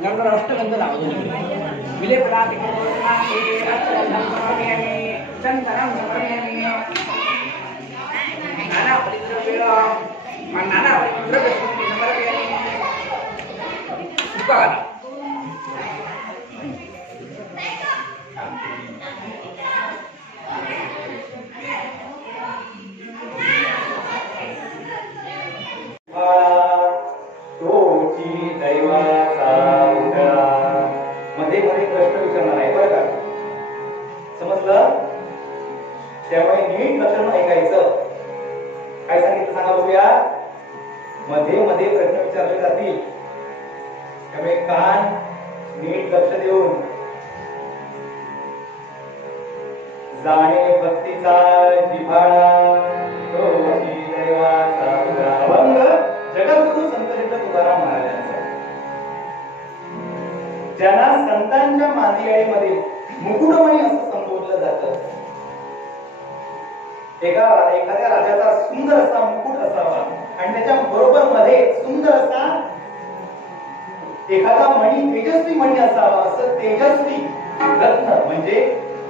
नंतर अष्टगंध लावतो विलेपनाति पूर्णाति अष्टगंधं समर्पयामि चन्दनं समर्पयामि नाना परिद्रव्य समर्पयामि सुखानि मध्ये मध्ये प्रश्न विचारणार आहे बरं का? समजलं? त्यामुळे नीट लक्षण ऐकायचं. काय सांगितलं सांगा बघूया. मध्ये मध्ये प्रश्न विचारले जातील, त्यामुळे कान नीट लक्ष देऊन जाणे भक्तीचा जिव्हाळा तोची दैवाचा अभंग जगद्गुरु संत तुकाराम महाराजांचा. ज्यांना संतांच्या मांदियाळीमध्ये मुकुटमणी असं संबोधलं जातं. एखाद्या राजाचा सुंदर असा मुकुट असावा आणि त्याच्या बरोबर मध्ये सुंदर असा एखादा मणी, तेजस्वी मणी असावा. असं तेजस्वी रत्न म्हणजे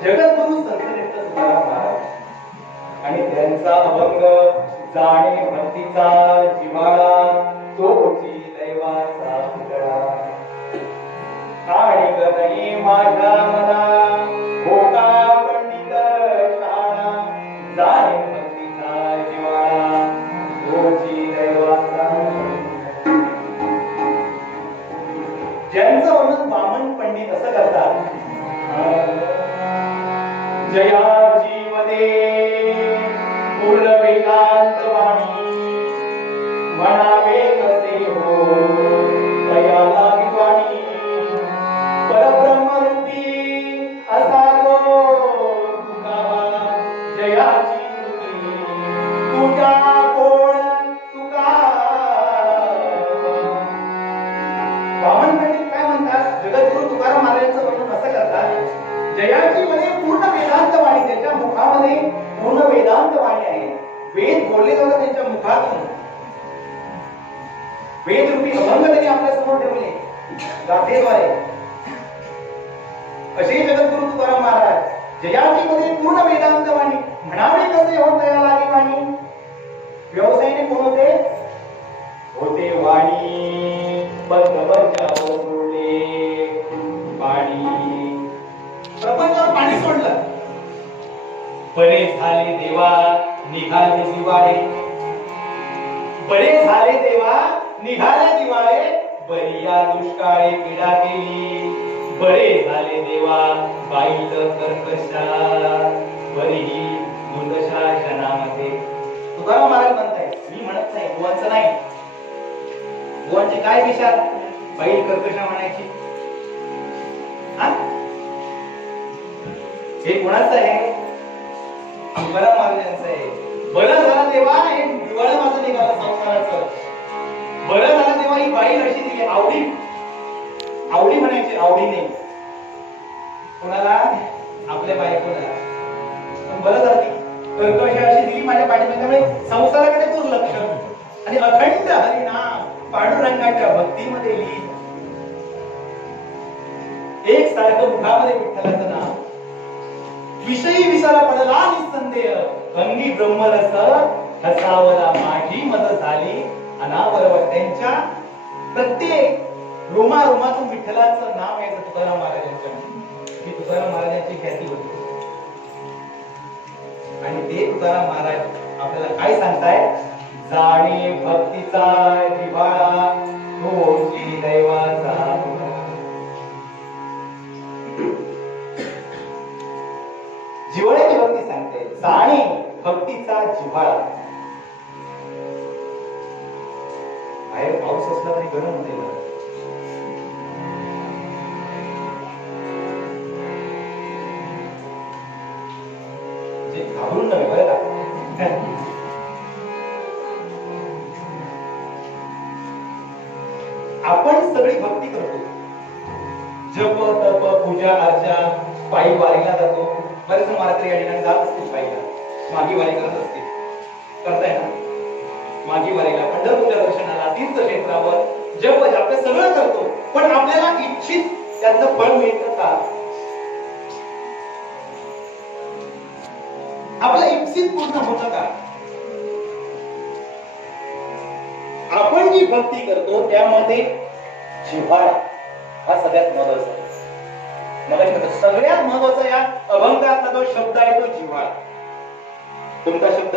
जगद्गुरु संत तुकाराम महाराज आणि त्यांचा अभंग जाणे भक्तीचा जिव्हाळा तोची दैवाचा उजळा आणि गणई माझ्या मना भोका पंडित शाळा जाणे भक्तीचा जिव्हाळा तोची दैवाचा. ज्यांचं वर्णन वामन पंडित असं करतात. जयाची मध्ये पूर्ण वेदांत वाणी म्हणावे कसे हो दयाला विवाणी परब्रह्मरूपी असा तो तुकावा जयाची तुझ्या कोण तुका. वामन पंडित काय म्हणतात? जगद्गुरु तुकाराम महाराजांचं वर्णन असं करतात. जयाची मध्ये पूर्ण वेदांत वाणी, त्याच्या मुखामध्ये पूर्ण वेदांत वाणी आहे. वेद बोलले जातात त्यांच्या मुखातून. वेदरूपी अभंग त्यांनी आपल्या समोर ठेवले गाथेद्वारे. असे जगद्गुरु तुकाराम महाराज जयाची मध्ये पूर्ण वेदांत वाणी म्हणावे कसे होत दयाला वाणी. व्यवसायाने कोण होते? होते वाणी बंधावर सोडले पाणी. प्रपंचावर पाणी सोडलं. बरे झाले देवा निघाले दिवाळे. बरे झाले देवा निघाले दिवाळे. बरिया दुष्काळे पीडा केली. बरे झाले देवा बाईल कर्कशा बरीही दुर्दशा जनामध्ये. तुकाराम महाराज म्हणताय, मी म्हणत नाही, गोवांचं नाही. गोवांचे काय विचार? बाईल कर्कशा म्हणायची. हे कोणाचं आहे? तुकाराम महाराजांचं आहे. बरं झालं तेव्हा हे दिवाळं माझं निघालं संसाराचं. बरं झालं तेव्हा ही बाई अशी दिली. आवडी आवडी म्हणायची, आवडीने. कोणाला? आपल्या बायकोला. पण बरं झालं कर्कशा अशी दिली माझ्या पाठीमध्ये, संसाराकडे दुर्लक्ष आणि अखंड हरिनाम पांडुरंगाच्या भक्तीमध्ये लीन. एक सारखं मुखामध्ये विठ्ठलाचं नाम. विषयी विसारा पडला निसंदेह अंगी ब्रह्मरस हसावला माझी मद झाली अनावरवर. त्यांच्या प्रत्येक रोमातून विठ्ठलाचं नाव आहे. तुकाराम महाराजांच्या ही तुकाराम महाराजांची ख्याती होती. आणि ते तुकाराम महाराज आपल्याला काय सांगताय? जाणे भक्तीचा जिव्हाळा तोची दैवाचा. जिव्हाळ्याची भक्ती सांगते. जाणे भक्तीचा जिव्हाळा. बाहेर पाऊस असला तरी गरम होते. घाबरून नव्हे बरं का. आपण सगळी भक्ती करतो. जप तप पूजा अर्चा पायी वारीला जातो. बरेच मारकरी या ठिकाणी जात असतील पायीला. मागी वारी करत असतील. करताय ना मागी वारीला, पंढरपूरच्या दर्शनाला, तीर्थक्षेत्रावर जप जाप सगळं करतो. पण आपल्याला त्याचं फळ मिळतं का? आपलं इप्सित पूर्ण होतं का? आपण जी भक्ती करतो त्यामध्ये जिव्हाळा हा सगळ्यात महत्वाचा आहे. सगळ्यात महत्वाचा या अभंगातला जो शब्द आहे तो जिव्हाळा. कोणता शब्द?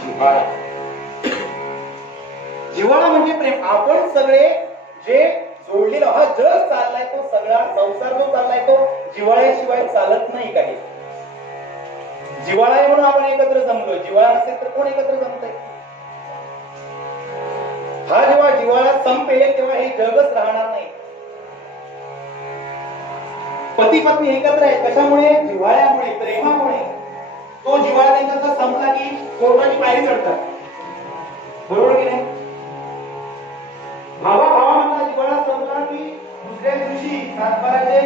जिव्हाळा. जिव्हाळा म्हणजे प्रेम. आपण सगळे जे जोडलेला हा जग चाललाय तो सगळा संसार जो चाललाय तो जिव्हाळ्याशिवाय चालत नाही. काही जिव्हाळा आहे म्हणून आपण एकत्र जमलो. जिव्हाळा नसेल तर कोण एकत्र जमतंय? हा जेव्हा जिव्हाळा संपेल तेव्हा हे जगच राहणार नाही. पती पत्नी एकत्र आहेत कशामुळे? जिव्हाळ्यामुळे, प्रेमामुळे. तो जिव्हाळा त्यांच्यातला संपला की कोर्टाची पायरी चढतात. बरोबर की नाही? भावा भावांना जिव्हाळा संपला की दुसऱ्या दिवशी सातबाराचे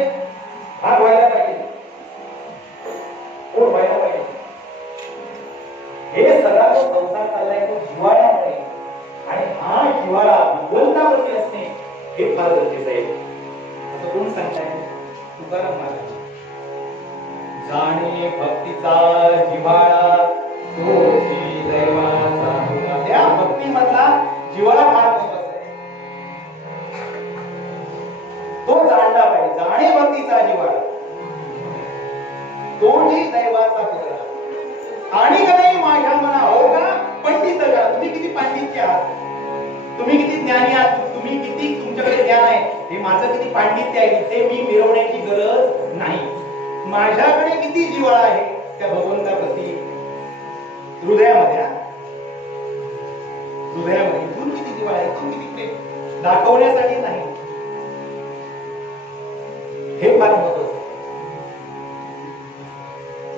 भाग व्हायला पाहिजे. कोण व्हायला पाहिजे? हे सगळा जो संसार चाललाय तो जिव्हाळ्यामुळे. आणि हा जिव्हाळा भगवंतावरती असणे हे फार गरजेचं आहे. असं कोण सांगताय? तुकाराम महाराज. जाणे भक्तीचा जिव्हाळा तोची दैवाचा मुला. त्या भक्तीमधला जिव्हाळा फार महत्वाचा आहे. तो जाणला पाहिजे. जाणे भक्तीचा जिव्हाळा तोची दैवाचा मुला. आणि कधी माझ्या मना हो का पंडित का? तुम्ही किती पांडित्य आहात, तुम्ही किती ज्ञानी आहात, तुम्ही किती तुमच्याकडे ज्ञान आहे, हे माझं किती पांडित्य आहे ते मी मिरवण्याची गरज नाही. माझ्याकडे किती जिव्हाळा आहे त्या भगवंताप्रती हृदयामध्ये. हृदयामध्ये इथून किती जिव्हाळा आहे, इथून किती प्रेम दाखवण्यासाठी नाही. हे फार महत्वाचं.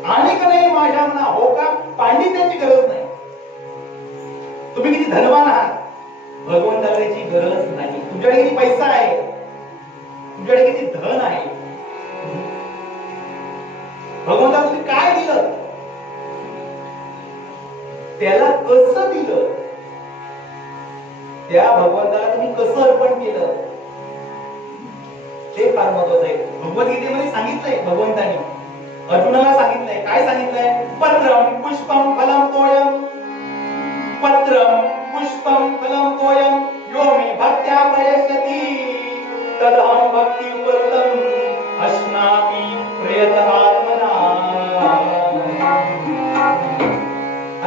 आणि का नाही माझ्या मना हो का पांडित्याची गरज नाही. तुम्ही किती धनवान आहात, भगवंताला याची गरज नाही. तुमच्याकडे किती पैसा आहे, तुमच्याकडे किती धन आहे, भगवंताला तुम्ही काय दिलं, त्याला कसं दिलं, त्या भगवंताला तुम्ही कसं अर्पण केलं ते फार महत्वाचं आहे. भगवद्गीतेमध्ये सांगितलंय भगवंतानी अर्जुनाला सांगितलंय. काय सांगितलंय? पत्रम पुष्पम फलम तोयम. पत्रम पुष्पम फलम तोयम यो मे भक्त्या प्रयस्यति तदहं भक्ति उपरतम अश्नामि प्रयतनात्मना.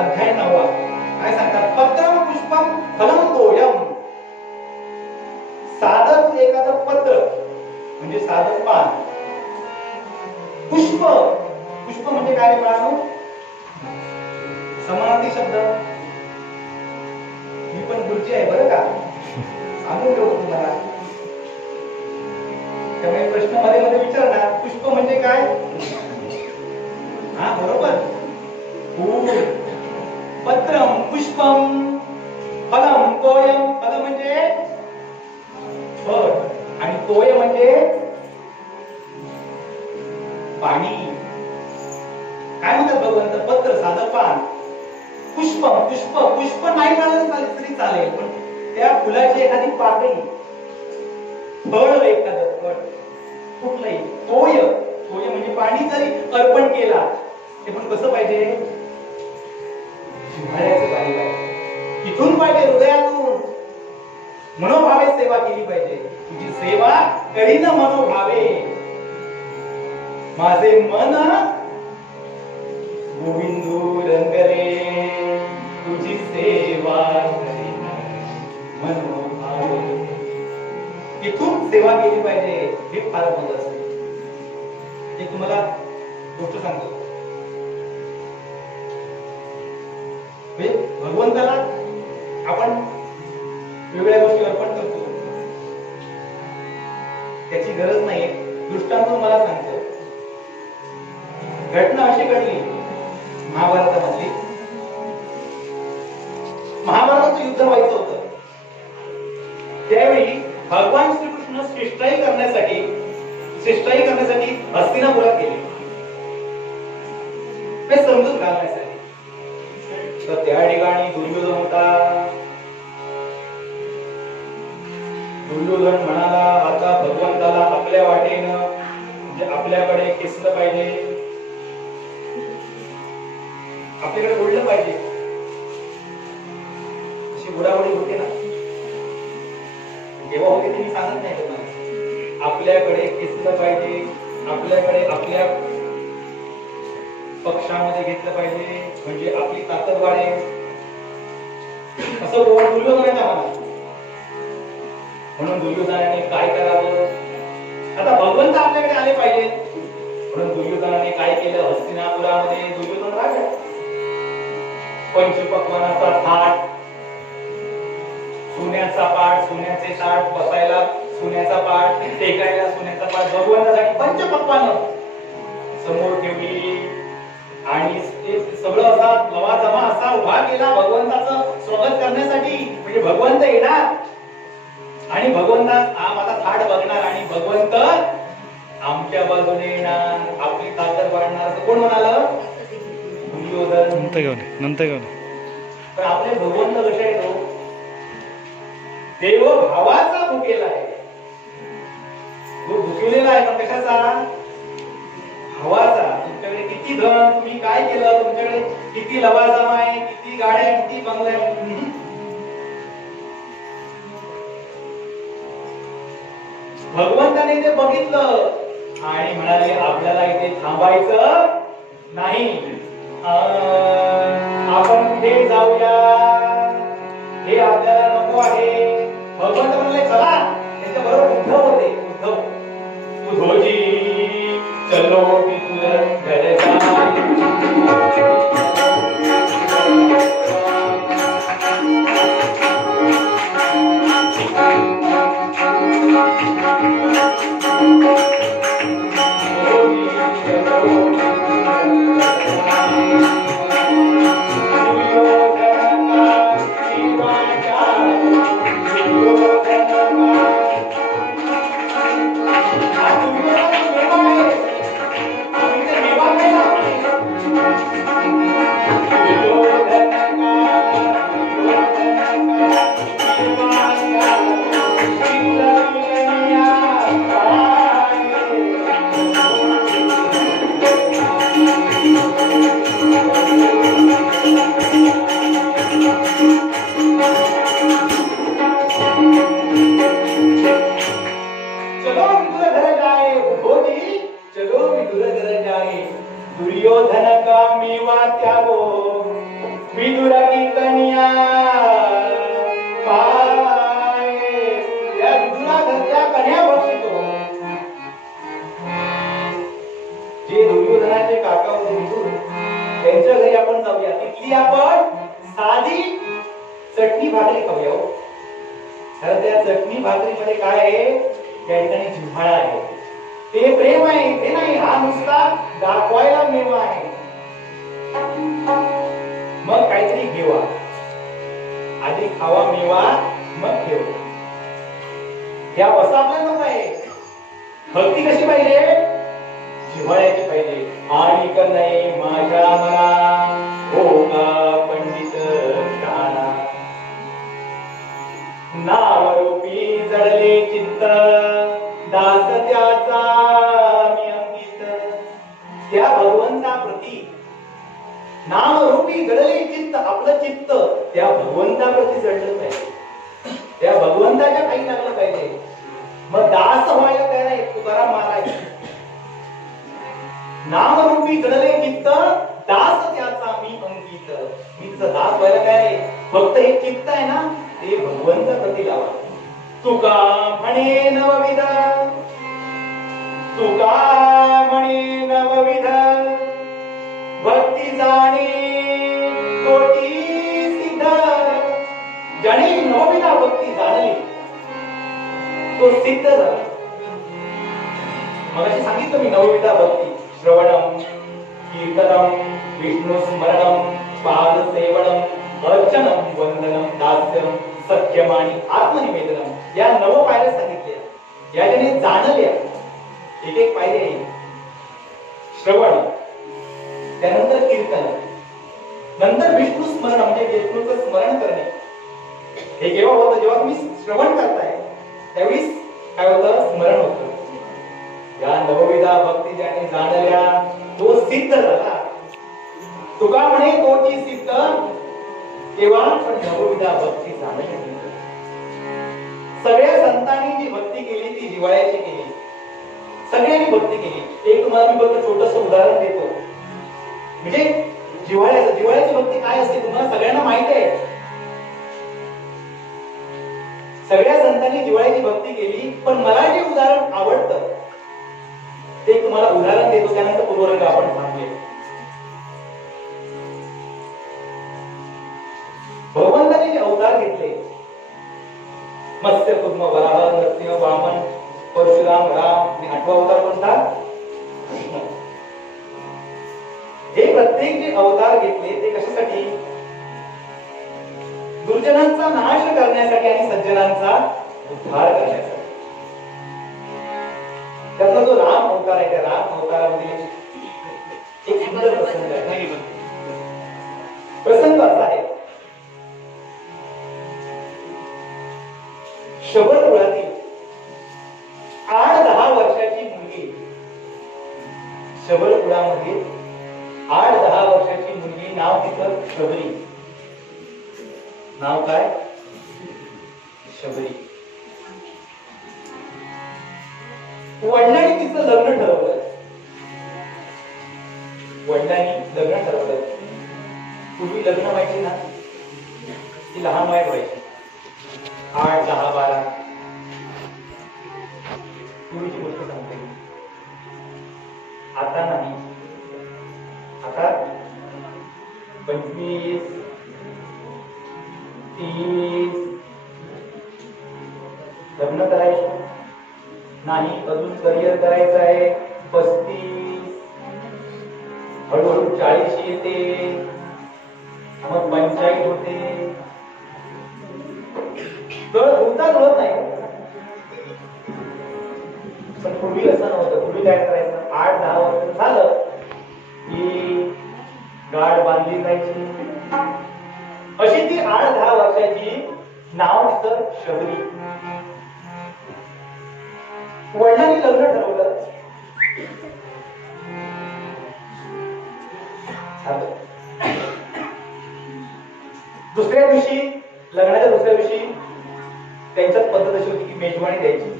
अध्याय 9. काय सांगतात? पत्रम पुष्पम फलम तोयम. साधं एखादं पत्र म्हणजे साधं पान. पुष्प, पुष्प म्हणजे काय मिळालं? समानार्थी शब्द. मी पण गुरुजी आहे बरं का, सांगून ठेवतो तुम्हाला. त्यामुळे प्रश्न मध्ये मध्ये विचारणार पुष्प म्हणजे काय? हा बरोबर, फूल. पत्रम पुष्पम फलम तोयम. फल म्हणजे फळ आणि तोय म्हणजे पाणी. काय म्हणतात भगवंत? पत्र साधं पान. पुष्प, पुष्प पुष्प नाही मिळालं तरी चालेल, पण त्या फुलाची एखादी पाकळी, फळ एखादं फळ कुठलंही. तोय, तोय म्हणजे पाणी जरी अर्पण केला ते पण कसं पाहिजे? जिव्हाळ्याचं पाहिजे. इथून पाहिजे, हृदयातून मनोभावे सेवा केली पाहिजे. तुझी सेवा करीन मनोभावे. माझे मन गोविंदू रंगले तुझी सेवा करीन मनोभावे. इथून सेवा केली पाहिजे. हे फार महत्वाचं आहे. ते तुम्हाला गोष्ट सांगतो. भगवंताला आपण वेगळ्या गोष्टी अर्पण करतो, त्याची गरज नाही. दृष्टांत मला सांगतो. घटना अशी घडली महाभारतामधली. महाभारताचं युद्ध व्हायचं होतं. त्यावेळी भगवान श्रीकृष्ण शिष्टाई करण्यासाठी हस्तिनापुरात गेले, हे समजून घालण्यासाठी. तर त्या ठिकाणी दुर्योधन होता, दुर्योधन म्हणाला आता भगवंताला आपल्या वाटेनं म्हणजे आपल्याकडे खेचलं पाहिजे, आपल्याकडे ओढलं पाहिजे. अशी बुडाबुडी होते ना, जेव्हा होते ते मी सांगत नाही तुम्हाला. आपल्याकडे खेचलं पाहिजे, आपल्याकडे आपल्या पक्षामध्ये घेतलं पाहिजे, म्हणजे आपली ताकद वाढेल. असं दुर्योधनाच्या मनात. म्हणून दुर्योधनाने काय करावं, आता भगवंत आपल्याकडे आले पाहिजे. म्हणून दुर्योधनाने काय केलं, हस्तिनापुरामध्ये दुर्योधन राजा पंचपक्वानाचा थाट, सोन्याचा पाट, सोन्याचे ताट, बसायला सोन्याचा पाट, टेकायला सोन्याचा पाट, भगवंतासाठी पंचपक्वान समोर ठेवली. आणि ते सगळं असा लवाजमा असा उभा केला भगवंताचं स्वागत करण्यासाठी. म्हणजे भगवंत येणार आणि भगवंता हा माझा थाट बघणार आणि भगवंत आमच्या बाजूने येणार, आपली ताकद वाढणार. असं कोण म्हणाल? दुर्योधन. नंतर घेऊन पण आपले भगवंत कसे आहे, तो देव भावाचा भुकेला आहे. तो भुकेलेला आहे पण कशाचा? भावाचा. तुमच्याकडे किती धन, तुम्ही काय केलं, तुमच्याकडे किती लवाजमा आहे, किती गाड्या, किती बंगल्या. भगवंताने ते बघितलं आणि म्हणाले आपल्याला इथे थांबायचं नाही, आपण पुढे जाऊया, हे आपल्याला नको आहे. भगवंत म्हणले चला. त्यांच्या बरोबर उद्धव होते. उद्धवजी चलो तुरंत घर दुर्योधन का मेवा त्यागो विदुर की कन्या पाये. या विदुरा घरच्या कन्या बघतो. जे दुर्योधनाचे काका होते विदुर, त्यांच्या घरी आपण जाऊया. तिथली आपण साधी चटणी भाकरी खाऊया. खरं त्या चटणी भाकरीमध्ये काय आहे, त्या ठिकाणी जिव्हाळा आहे, ते प्रेम आहे. ते नाही हा नुसता दाखवायला मेवा आहे. मग काहीतरी घेवा, आधी खावा मेवा मग घेऊ. या बसा आपल्याला नको आहे. भक्ती कशी पाहिजे, जिव्हाळ्याची पाहिजे. आणि का नाही माझ्या मना हो का पंडित शहाणा, नामरूपी जडले चित्त दास त्याचा मी अंकित. त्या भगवंताप्रती नामरूपी जडले चित्त, आपलं चित्त त्या भगवंताप्रती जडलं पाहिजे, त्या भगवंताच्या काही लागलं पाहिजे. मग दास व्हायला तयार आहे तुकाराम महाराज. नामरूपी जडले चित्त दास त्याचा मी अंकित. मी दास व्हायला काय आहे, फक्त हे चित्त आहे ना ते भगवंताप्रती लावा. तुका म्हणे नवविध, तुका म्हणे नवविध भक्ती जाणे कोटी सिद्ध. ज्याने नवविधा भक्ती जाणली तो सिद्ध झाला. मगाशी सांगितलं मी नवविधा भक्ती, श्रवणम, कीर्तनम, विष्णू स्मरणम, पाद सेवनम, अर्चनम, वंदनम, दास्यम, सत्यम आणि आत्मनिवेदनम. या 9 पायऱ्या सांगितल्या. याने जाणल्या एक एक पायरी. श्रवण, त्यानंतर कीर्तन, नंतर विष्णू स्मरण म्हणजे विष्णूचं स्मरण करणे. हे केव्हा होतं, जेव्हा तुम्ही श्रवण करताय त्यावेळी काय होतं, स्मरण होतं. या नवविधा भक्ती ज्याने जाणल्या तो सिद्ध झाला. तुका म्हणे तोची सिद्ध केव्हा, पण नवविधा भक्ती जाणल्या. सगळ्या संतांनी जी भक्ती केली ती जिव्हाळ्याची केली, सगळ्यांनी भक्ती केली. एक तुम्हाला मी बघतो छोटस उदाहरण देतो. म्हणजे जिव्हाळ्याची भक्ती काय असते तुम्हाला सगळ्यांना माहित आहे. सगळ्या संतांनी जिव्हाळ्याची भक्ती केली, पण मला जे उदाहरण आवडतं ते तुम्हाला उदाहरण देतो, त्यानंतर पूर्वरंग आपण थांबले. भगवंताने जे अवतार घेतले, मत्स्य कुर्म वराह नरसिंह वामन परशुराम राम आणि 8वा अवतार कोणता, हे प्रत्येक जे अवतार घेतले ते कशासाठी, दुर्जनांचा नाश करण्यासाठी आणि सज्जनांचा उद्धार करण्यासाठी. त्याचा जो राम अवतार आहे, त्या राम अवतारामध्ये एक सुंदर प्रसंग आहे. प्रसंग असा आहे, शबर कुळातील 8-10 वर्षाची मुलगी, शबर कुळामध्ये 8-10 वर्षाची मुलगी, नाव तिचं शबरी. नाव काय, शबरी. वडिलांनी तिचं लग्न ठरवलं. वडिलांनी लग्न ठरवलं. पूर्वी लग्न व्हायची ना, ती लहान वयात व्हायची, 8, 10, 12. पूर्वीची गोष्ट सांगते. आता नाही, आता 25, 30 लग्न करायचं नाही, अजून करिअर करायचं आहे. 35, हळूहळू 40 येते, मग 45 होते. कळत नाही. पण पूर्वी असं नव्हतं. पूर्वी काय करायचं, 8-10 वर्ष झालं की गाठ बांधली जायची. अशी ती 8-10 वर्षाची, नाव तिचं शबरी. वडिलांनी लग्न ठरवलं. दुसऱ्या दिवशी, लग्नाच्या दुसऱ्या दिवशी त्यांच्यात पद्धत अशी होती की मेजवानी द्यायची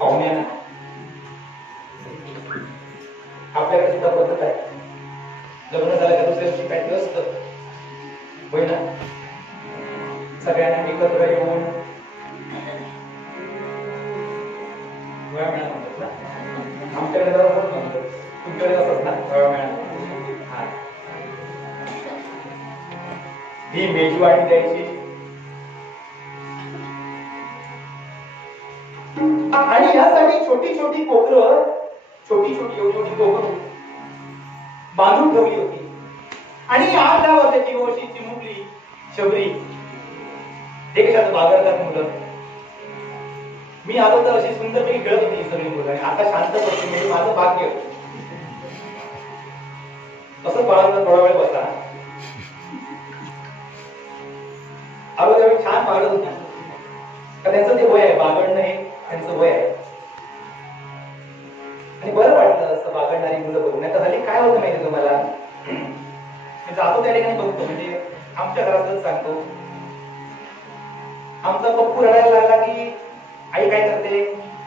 पाहुण्यांना. आपल्याकडे सुद्धा पद्धत आहे. लग्न झालं का दुसऱ्या दिवशी काही असतं होय ना, सगळ्यांना एकत्र येऊन गोळ्या मेळा म्हणतात ना. आमच्याकडे जरा म्हणतो, तुमच्याकडे असत ना गोळ्या मेळा. ही मेजवानी द्यायची. आणि यासाठी छोटी छोटी कोकरं, छोटी कोकरं बांधून ठेवली होती. आणि 8-10 वर्षाची वर्षी चिमुकली शबरी, देशात बागडतात मुलं. मी आलो तर अशी सुंदरपैकी खेळत होती सगळी मुलं, आणि आता शांत बसते. म्हणजे माझं भाग्य. असं बाळाला थोडा वेळ बसा. आलो त्यावेळी छान बागडत होती. त्यांचं ते वय आहे, बागडणं हे त्यांचं वय आहे. आणि बरं वाटलं असं बागडणारी मुलं बघून. नाही तर हल्ली काय होतं माहिती तुम्हाला, जातो त्या ठिकाणी बघतो. म्हणजे आमच्या घरातच सांगतो, आमचा पप्पू रडायला लागला की आई काय करते,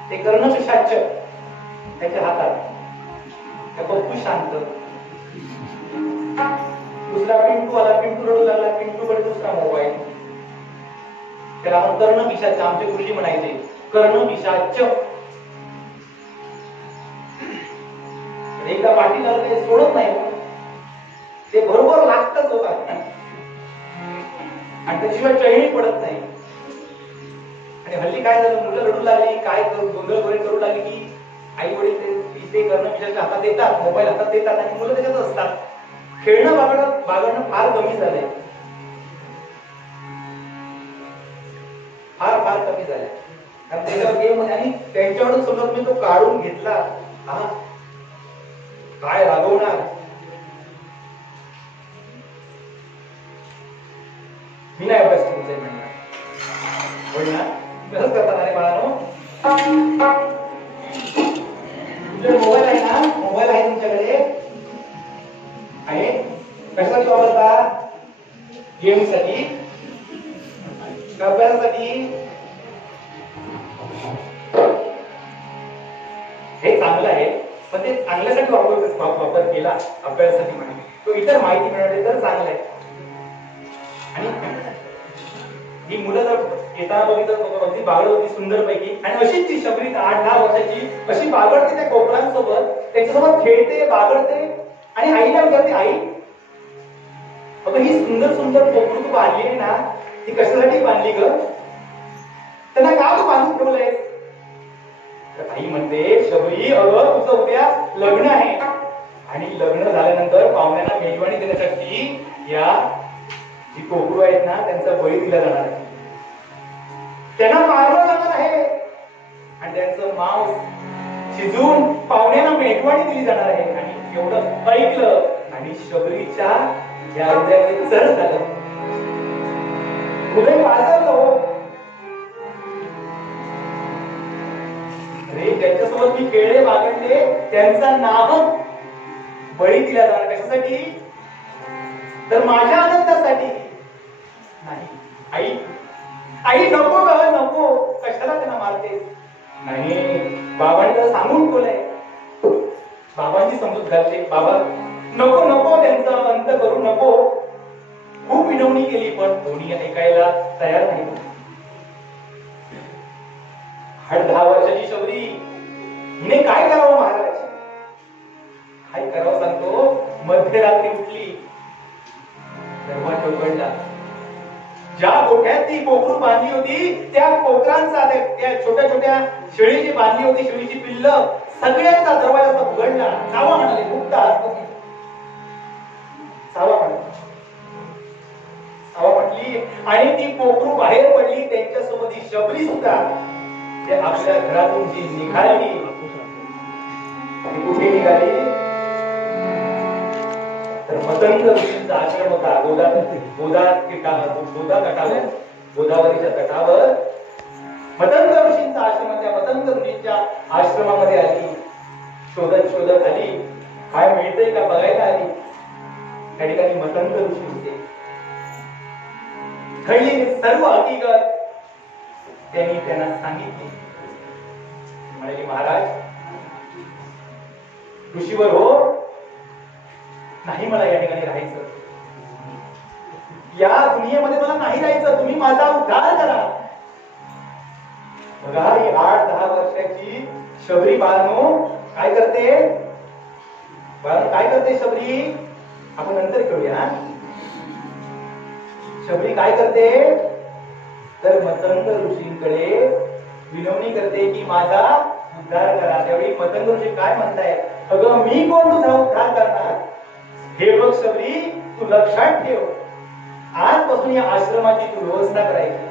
ते करणं पिशाच्य त्याच्या हातात. त्या पप्पू शांत. दुसरा पिंटू आला, पिंटू रडू लागला, पिंटूकडे दुसरा मोबाईल. त्याला आपण कर्ण पिशाच्य, आमचे गुरुजी म्हणायचे कर्ण पिशाच्य. एकदा पाठी झालं ते सोडत नाही, ते बरोबर लागतच होता. आणि त्याशिवाय चैनी पडत नाही. आणि हल्ली काय झालं, मुलं रडू लागली, काय गोंधळ वगैरे करू लागली की आई वडील ते कर्ण पिशाच्या हातात देतात, मोबाईल हातात देतात, आणि मुलं त्याच्यात असतात. खेळणं बागडणं फार कमी झालंय, फार फार कमी झालंय. कारण त्याच्यावर गेम, आणि त्यांच्याकडून समजा तुम्ही तो काढून घेतला, हा काय रागवणार. मी नाही अभ्यास तुमचा म्हणणार, होय ना, कसं करतात अरे बाळांनो. तुमचे मोबाईल आहे ना, मोबाईल आहे तुमच्याकडे आहे, कशासाठी वापरता? गेम साठी, अभ्यासासाठी? हे चांगलं आहे, पण ते चांगल्यासाठी वापर केला अभ्यासासाठी म्हणा, तो इतर माहिती मिळवली तर चांगलं आहे. आणि ही मुलं जर येताना बघितलं अगदी बागड होती सुंदर पैकी, आणि अशीच ती शबरी 8-10 वर्षाची अशी बागडते त्या कोकरांसोबत, त्यांच्यासोबत खेळते बागडते, आणि आईला विचारते, आई अगं ही सुंदर सुंदर कोकरू तू बांधली ना, ती कशासाठी बांधली ग? त्यांना का तू बांधून ठेवलंय? आई म्हणते, शबरी अगं तुझं उद्या लग्न आहे, आणि लग्न झाल्यानंतर पाहुण्यांना मेजवानी देण्यासाठी या जी कोकरू आहेत ना त्यांचा बळी दिला जाणार आहे, त्यांना मारलं जाणार आहे, आणि त्यांचं मांस शिजून पाहुण्यांना मेजवानी दिली जाणार आहे. आणि एवढं ऐकलं आणि शबरीच्या या हृदयामध्ये चढ झालं, हृदय वाजवलं. अरे ज्यांच्यासोबत मी खेळले बागडले त्यांचा नाम बळी दिला जाणार, कशासाठी? तर माझ्या आनंदासाठी नाही. आई आई नको ग नको, कशाला त्यांना मारते? नाही, बाबांनी तर सांगून ठेवलंय, बाबांची समजूत घालते, बाबा नको नको त्यांचा अंत करू नको. खूप विनवणी केली पण कोणी ऐकायला तयार नाही. 8-10 वर्षाची शबरी, हिने काय करावं महाराज? काय करावं सांगतो. मध्यरात्री उठली, दरवाजा उघडला, ज्या गोठ्यात ती कोकरू बांधली होती त्या कोकरांचा, त्या छोट्या छोट्या शेळीची बांधली होती, शेळीची पिल्ल, सगळ्यांचा दरवाजा उघडला. जावा म्हणाले, मुक्त आहात, जावा म्हणाले, जावा म्हटली, आणि ती कोकरू बाहेर पडली. त्यांच्यासोबत ही शबरी सुद्धा ते आपल्या घरातून जी निघाली, ती कुठे निघाली? तर मतंग ऋषींचा आश्रम होता गोदावरीच्या तटावर मतंग ऋषींचा आश्रम. त्या मतंग ऋषींच्या आश्रमामध्ये आली, शोधत शोधत आली, काय मिळतंय का बघायला आली. त्या ठिकाणी मतंग ऋषी होते. घडली सर्व हकीकत त्यांनी त्यांना सांगितली. म्हणाले, महाराज ऋषीवर हो, नाही मला या ठिकाणी राहायचं, या दुनियेमध्ये मला नाही राहायचं, तुम्ही माझा उद्धार करा. बघा ही 8-10 वर्षाची शबरी बाळनो काय करते? काय करते शबरी? आपण नंतर करूया. शबरी काय करते? तर मतंग ऋषींकडे विनवणी करते की माझा उद्धार करा. त्यावेळी मतंग ऋषी काय म्हणताय? अगं मी कोण तुझा उद्धार करणार? हे बघ शबरी, तू लक्षात ठेव, आजपासून या आश्रमाची तू व्यवस्था करायची,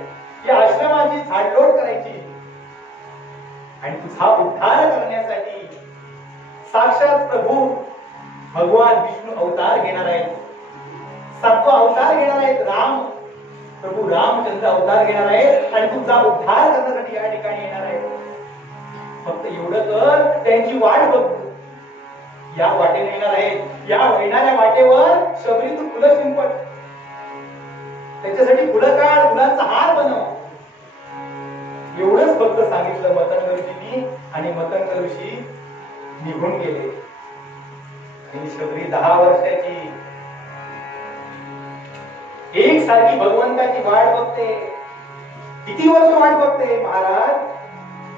या आश्रमाची झाडलोट करायची, आणि तुझा उद्धार करण्यासाठी साक्षात प्रभू भगवान विष्णू अवतार घेणार आहेत, 7वा अवतार घेणार आहेत, प्रभू रामचंद्र अवतार घेणार आहेत, आणि तुझा उद्धार करण्यासाठी या ठिकाणी येणार आहे. फक्त एवढं कर, त्यांची वाट बघ, या वाटेने येणार आहेत, या येणाऱ्या वाटेवर शबरी तू फुलं शिंपट, त्याच्यासाठी फुलं काढ, फुलांचा हार बनव. एवढंच फक्त सांगितलं मतंग ऋषींनी, आणि मतंग ऋषी निघून गेले. आणि शबरी 10 वर्षाची एक सारखी भगवंताची वाट बघते. किती वर्ष वाट बघते महाराज?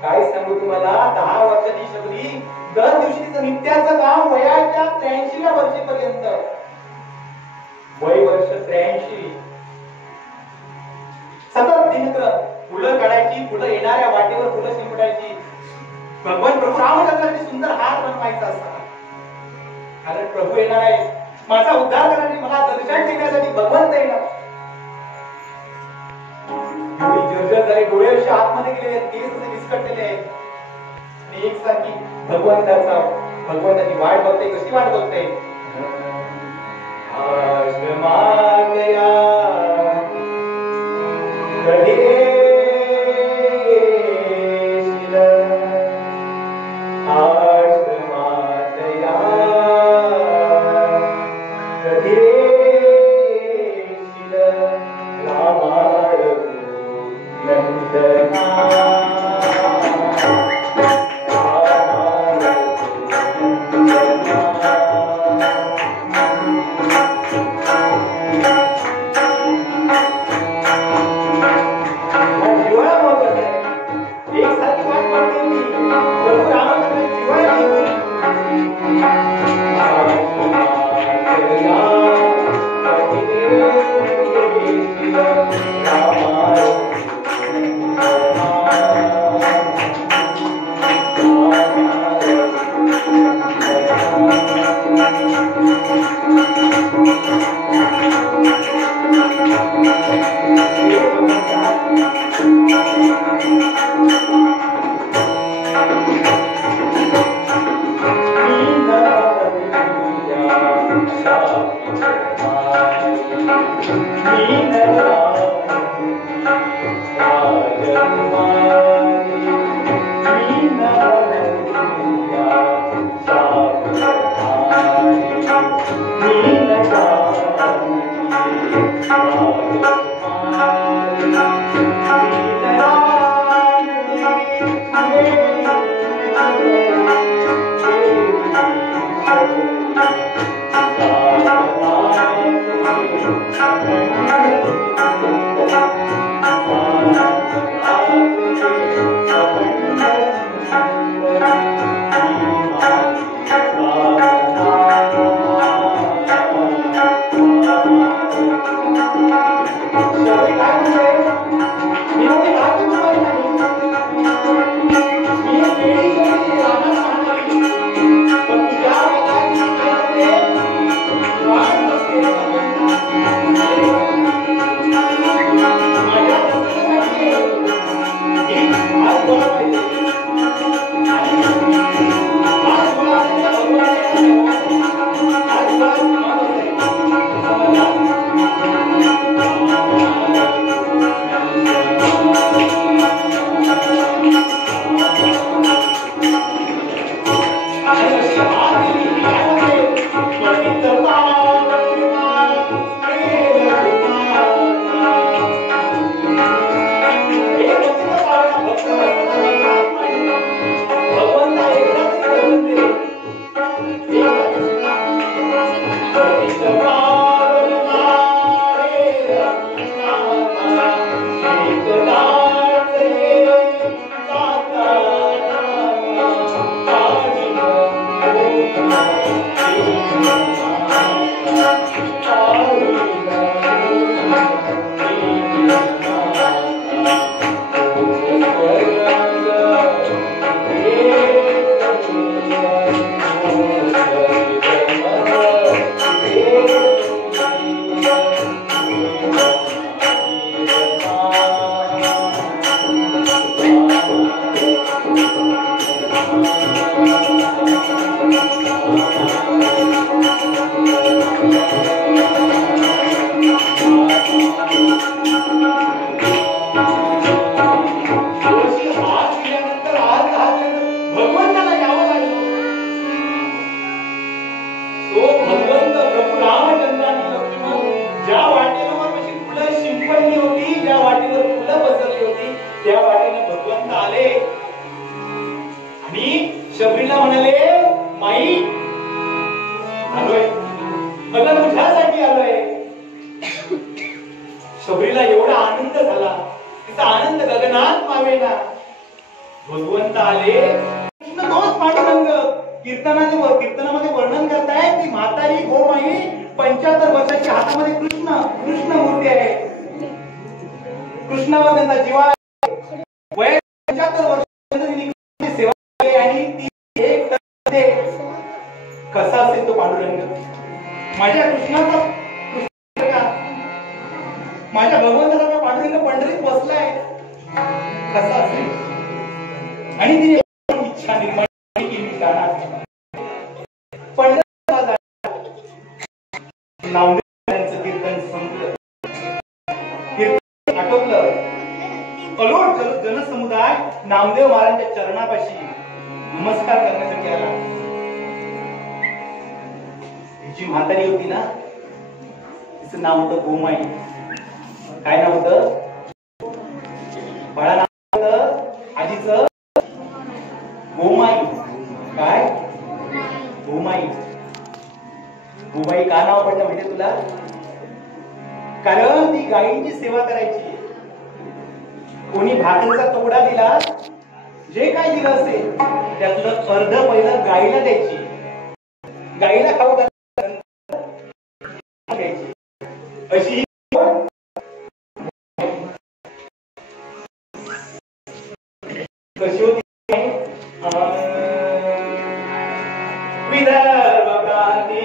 काय सांगू तुम्हाला. 10 वर्षाची शबरी दर दिवशी तिचं नित्याचं काम वयाच्या 83व्या वर्षेपर्यंत, वय वर्ष 83, सतत दिनक्रम, फुलं काढायची, फुलं येणाऱ्या वाटेवर फुलं शिंपडायची, भगवान प्रभू रामचंद्राची सुंदर हार बनवायचा असता. कारण प्रभू येणार आहे, माझा उद्धार करण्यासाठी, मला दर्शन देण्यासाठी भगवंत येणार. जर्जर झाले, डोळे असे आतमध्ये गेलेले, केस असे विस्कटलेले आहेत, आणि एक सारखी भगवंताची वाट बघते. कशी वाट बघते? आश्रमात गया कधी शबरीला म्हणाले, माई आलोय, मला तुझ्यासाठी आलोय. शबरीला एवढा आनंद झाला, तिचा आनंद गगनात मावेना. भगवंत आले. कृष्ण तोच पांडुरंग कीर्तनामध्ये वर्णन करतायत की म्हातारी गोमाई 75 वर्षाची, हातामध्ये कृष्ण मूर्ती आहे. कृष्णावर त्यांचा जीवा वय 75 वर्षाची सेवा केली आणि ती एक कसा असेल तो पांडुरंग. माझ्या कृष्णाचा माझ्या भगवंताचा पांडुरंग पंढरीत बसलाय, कसा असेल. आणि तिने इच्छा निर्माण केली जाणार पंढरीत नामदेवांचं कीर्तन संपलं. कीर्तन आटोपलं. अलोट जनसमुदाय नामदेव महाराजांच्या चरणापाशी नमस्कार करण्यासाठी आला. तिची म्हातारी होती ना, तिचं नाव होतं गोमाई. काय नाव होतं? बाळा नाव होतं आजीचं गोमाई. काय? गोमाई. गोमाई का नाव पडलं माहितीये तुला? कारण ती गायींची सेवा करायची. कोणी भाकरीचा तुकडा दिला, जे काय दिलं असेल त्यातलं अर्ध पहिलं गायीला द्यायची, गायीला खाऊ द्यायची. अशी कशी होती? विदर्भ प्रांती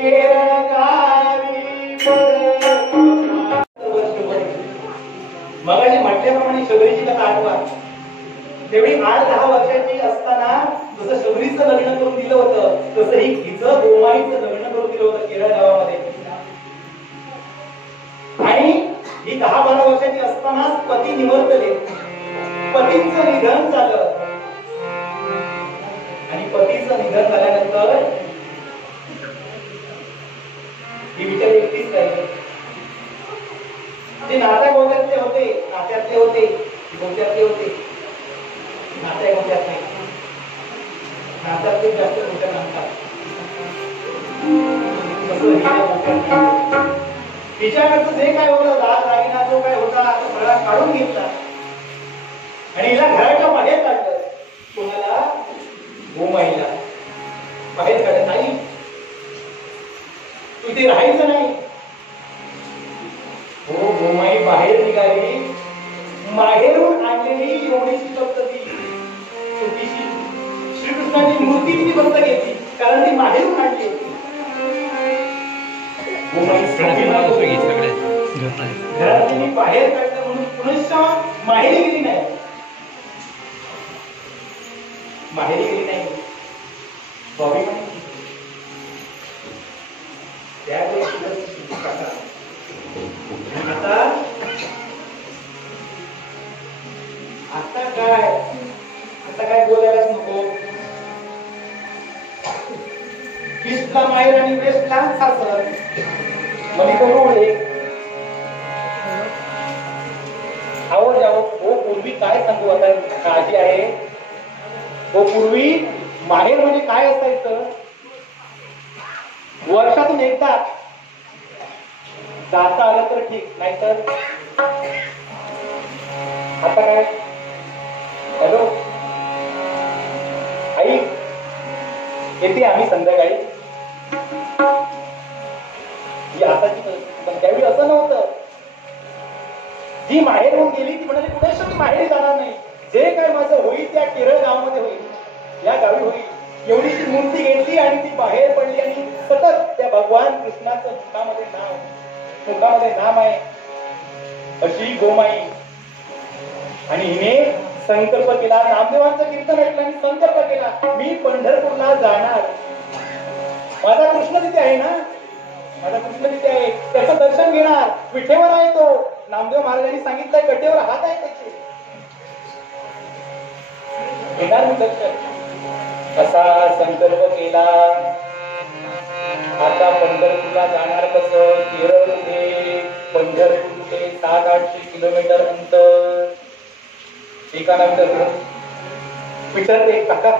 केरळ मगाशी म्हटल्याप्रमाणे शबरीची कथा आठवा. तेवढी 8-10 वर्षाची असताना जसं शबरीचं लग्न करून दिलं होतं, तसं हिचं गोमाईचं लग्न करून दिलं होतं केरळ गावामध्ये. आणि ही 10-12 वर्षाची असतानाच पती निवर्तले. पतीचं निधन झालं. आणि पतीचं निधन झाल्यानंतर ही बिचारी एकटीच राहिली. जे नात्यातले होते, नात्यातले जास्त मोठ्या नातात तिच्याकडचं जे काय होतं राग रागिना जो काय होता तो सगळा काढून घेतला आणि हिला घराच्या बाहेर काढलं. कोणाला? गोमाईला बाहेर काढलं. नाही, तू इथे राहायचं नाही. हो, गोमाई बाहेर निघाली. माहेरून आणलेली एवढीशी फक्त ती छोटीशी श्रीकृष्णाची मूर्ती ती फक्त घेतली, कारण ती बाहेरून आणली होती. घरात मी बाहेर काढलं म्हणून पुनश्च माहेरी गेली नाही. माहेरी गेली नाही. स्वामी आता काय बोलायलाच नको. ईस्टला माहेर आणि वेस्टला सासर. आवड जावं. हो, पूर्वी काय सांगू आता काळजी आहे. हो, पूर्वी माहेर म्हणजे काय असायचं? वर्षातून एकदा जाता आलं तर ठीक, नाहीतर आता काय? हॅलो आई, येते आम्ही संध्याकाळी. त्यावेळी असं नव्हतं. जी माहेर होऊन गेली ती म्हणाली कुठेच मी माहेरी जाणार नाही. जे काय माझं होईल त्या केरळ गावामध्ये होईल, या गावी होईल. एवढीशी मूर्ती घेतली आणि ती बाहेर पडली आणि सतत त्या भगवान कृष्णाचं मुखामध्ये नाम आहे अशी गोमाई. आणि हिने संकल्प केला. नामदेवांचं कीर्तन ऐकलं आणि संकल्प केला, मी पंढरपूरला जाणार. माझा कृष्ण तिथे आहे ना, माझा कृष्ण तिथे आहे, त्याचं दर्शन घेणार. विठेवर आहे तो. नामदेव महाराजांनी सांगितलंय कटेवर हात आहे त्याचे, घेणार मी दर्शन. असा संकल्प केला. आता पंढरपूरला जाणार कसं? केरळ कुठे, पंढरपूर कुठे? 700-800 किलोमीटर अंतर. एकाला विचारते, काका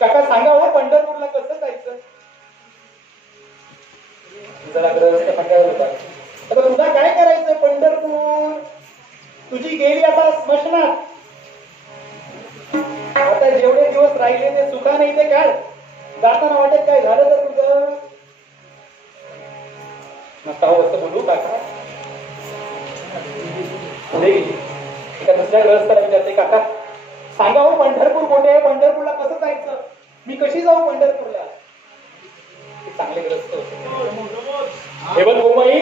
काका सांगा हो, पंढरपूरला कसं जायचं? जरा ग्रहस्थ म्हटल्यावर होता. आता तुला काय करायचं? पंढरपूर तुझी गेली आता स्मशनात. आता जेवढे दिवस राहिले ते सुखाने इथे काढ. जाताना वाटत काय झालं तर तुझं? नका हो असं बोलू काका. एका दुसऱ्या ग्रहस्थाला विचारते, काका सांगा हो, पंढरपूर कुठे आहे? पंढरपूरला कसं जायचं? मी कशी जाऊ पंढरपूरला? चांगले ग्रस्त होते. हे बघ गोमाई,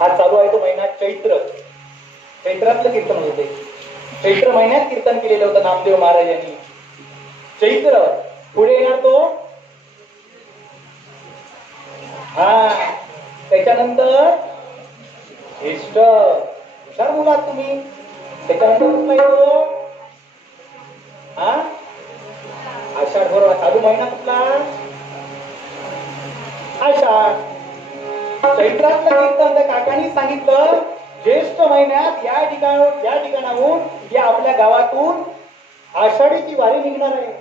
हा चालू आहे तो महिना चैत्र. चैत्रातलं कीर्तन होते. चैत्र महिन्यात कीर्तन केलेलं होतं नामदेव महाराजांनी. चैत्र पुढे येणार तो. हा, त्याच्यानंतर ज्येष्ठ. हुशार मुलात तुम्ही. त्याच्यानंतर कुठला येतो? हा, आषाढ. बरोबर. चालू महिना कुठला? आषाढ. चैत्रातलं कीर्तन त्या काकांनी सांगितलं, ज्येष्ठ महिन्यात या ठिकाणाहून या आपल्या गावातून आषाढीची वारी निघणार आहे.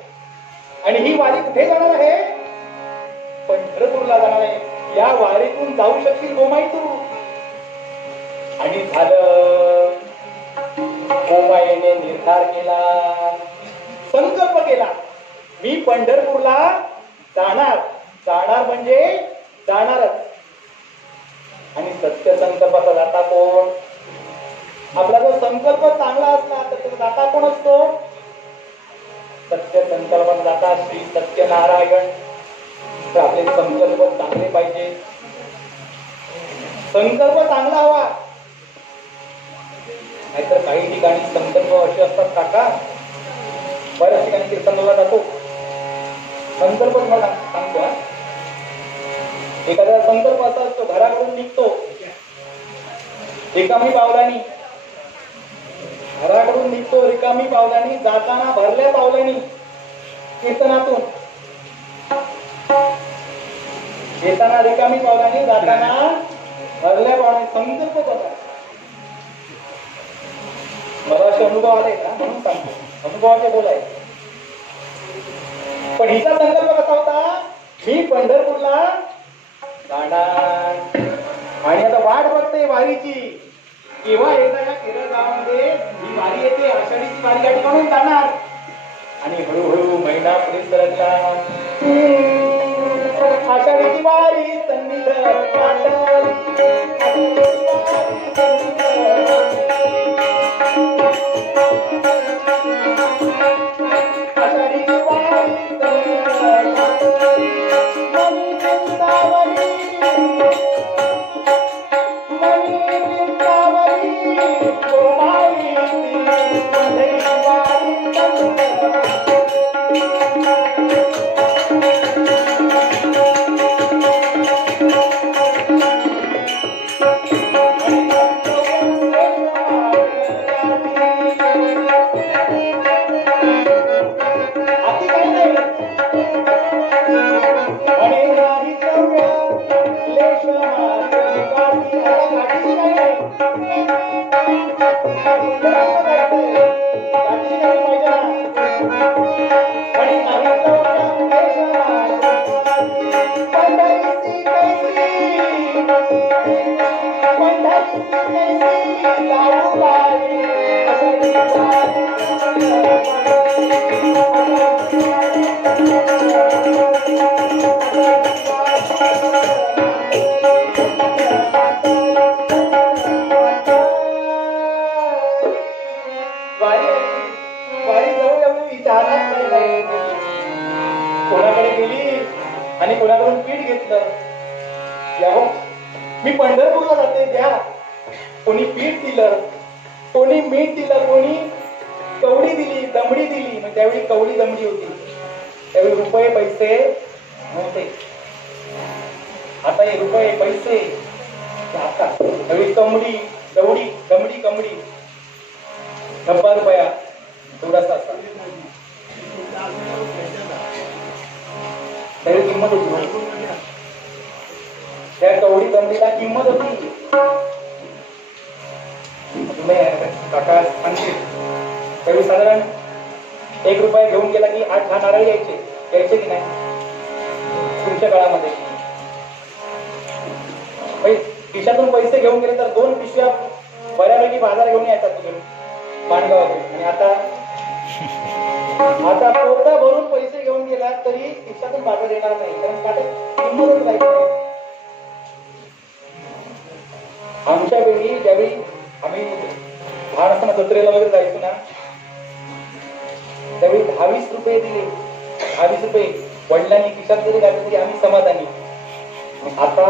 आणि ही वारी कुठे जाणार आहे? पंढरपूरला जाणार आहे. या वारीतून जाऊ शकतील गोमाई तू? आणि झालं. गोमाईने निर्धार केला, संकल्प केला, मी पंढरपूरला जाणार. जाणार म्हणजे जाणारच. आणि सत्य संकल्पाचा दाता कोण? आपला जर संकल्प चांगला असला तर त्याचा दाता कोण असतो? सत्य संकल्पाचा दाता श्री सत्यनारायण. तर आपले संकल्प चांगले पाहिजे. संकल्प चांगला हवा. नाहीतर काही ठिकाणी संकल्प असे असतात काका, बऱ्याच ठिकाणी कीर्तनाला जातो. संकल्प तुम्हाला सांगतो. एखादा संकल्प असा असतो, घराकडून निघतो रिकामी पावलांनी. घराकडून निघतो रिकामी पावलांनी, जाताना भरल्या पावलांनी कीर्तनातून. येताना रिकामी पावलांनी, जाताना भरल्या पावलांनी. संकल्प बघा. मला असे अनुभव आले का म्हणून सांगतो. अनुभवाचे बोलाय. पण हिचा संकल्प कसा होता, मी पंढरपूरला जाणार आणि आता वाट बघते वारीची, केव्हा एकदा या केरळ गावामध्ये ही वारी येते, आषाढीची वारी या ठिकाणून जाणार. आणि हळूहळू महिना पुढे सरकला. आषाढीची वारी सन्निध कोणाकडे गेली आणि कोणाकडून पीठ घेतलं. याहो मी पंढरपूरला जाते, द्या. कोणी पीठ दिलं, कोणी मीठ दिलं, कोणी कवडी दिली, दमडी दिली. मग त्यावेळी कवडी दमडी होती, त्यावेळी रुपये पैसे नव्हते. आता हे रुपये पैसे, आता त्यावेळी कमडी दवडी दमडी कमडी, डब्बा रुपया थोडासा असा त्याची किंमत होती. त्या कवडी दमडीला किंमत होती. तुम्ही काका सांगते त्यावेळी साधारण 1 रुपया घेऊन गेला की 8-10 नारळ यायचे की नाही तुमच्या काळामध्ये. खिशातून पैसे घेऊन गेले तर 2 पिशव्या बऱ्यापैकी बाजार घेऊन यायचा तुम्ही माणगावातून. आणि आता पोता भरून पैसे घेऊन गेला तरी खिशातून बाजार येणार नाही, कारण काय किंमत जायची. आमच्या वेळी ज्यावेळी आम्ही लहान असताना जत्रेला वगैरे जायचो ना, त्यावेळी 22 रुपये दिले, 22 रुपये वडिलांनी खिशात जरी घातले तरी आम्ही समाधानी. आता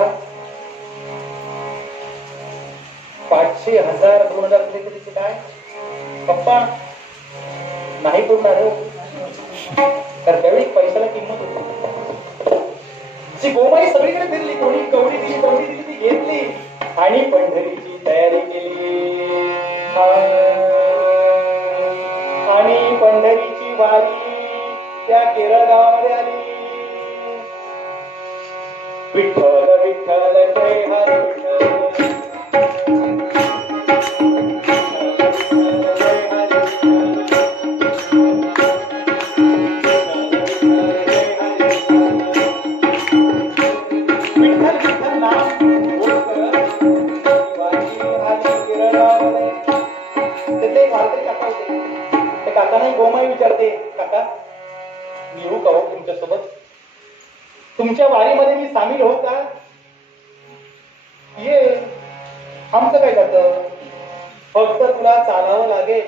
500, 1000, 2000 दिले तरी काय पप्पा नाही पुरणार. तर त्यावेळी पैशाला किंमत होती. जी गोमाई सगळीकडे फिरली, कोणी कवडी दिली ती घेतली आणि पंढरीची तयारी केली. आणि पंढरीची वारी त्या केरळ गावामध्ये आली. विठ्ठल विठ्ठल जय हरी विठ्ठल. गोमाई विचारते, काका मी येऊ का हो तुमच्यासोबत, तुमच्या वारीमध्ये मी सामील होत का? ये, आमचं काय जातं, फक्त तुला चालावं लागेल.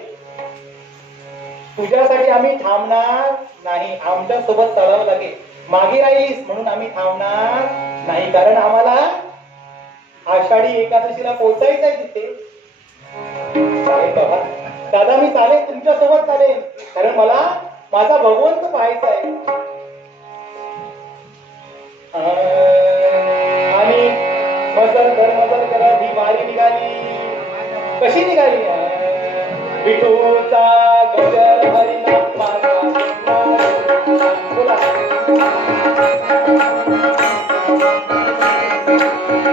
तुझ्यासाठी आम्ही थांबणार नाही, आमच्या सोबत चालावं लागेल. मागे राहीस म्हणून आम्ही थांबणार नाही, कारण आम्हाला आषाढी एकादशीला पोहोचायचं आहे तिथे. दादा मी चालेल, तुमच्या सोबत चालेल, कारण मला माझा भगवंत पाहायचा आहे. आणि मजल करत ही वारी निघाली. कशी निघाली? विठूचा गजर हरिनाम माझा. बोला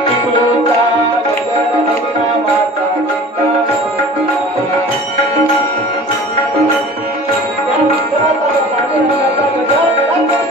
विठूचा गजर हरिनाम माझा. गजर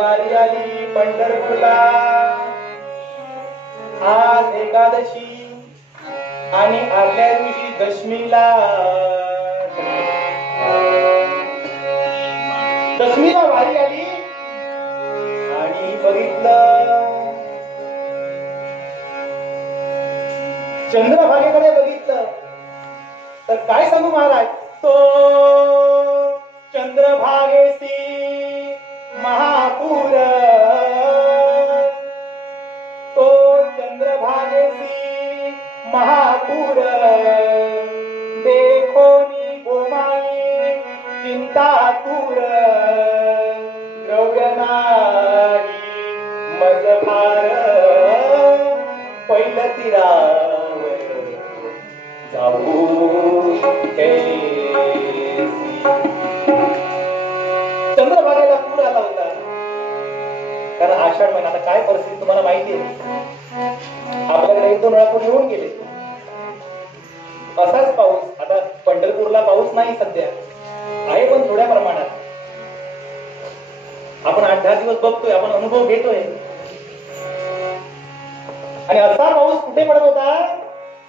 वारी आली पंढरपूरला. आज एकादशी आणि आदल्या दिवशी दशमीला वारी आली आणि बघितलं चंद्रभागेकडे बघितलं तर काय सांगू महाराज, तो चंद्रभागेसी महापूर, तो चंद्रभागेसी महापूर, देखोनी गोमाई चिंतातूर, द्रव्य नाही मजभार, पहिलं तीरावर जाऊ चंद्रभागेला पूर आला होता. कारण आषाढ महिना, आता काय परिस्थिती तुम्हाला माहिती आहे, आपल्याकडे 1-2 वेळा पूर येऊन गेले. असाच पाऊस, आता पंढरपूरला पाऊस नाही सध्या आहे, पण थोड्या प्रमाणात. आपण 8-10 दिवस बघतोय, आपण अनुभव घेतोय. आणि असा पाऊस कुठे पडत होता?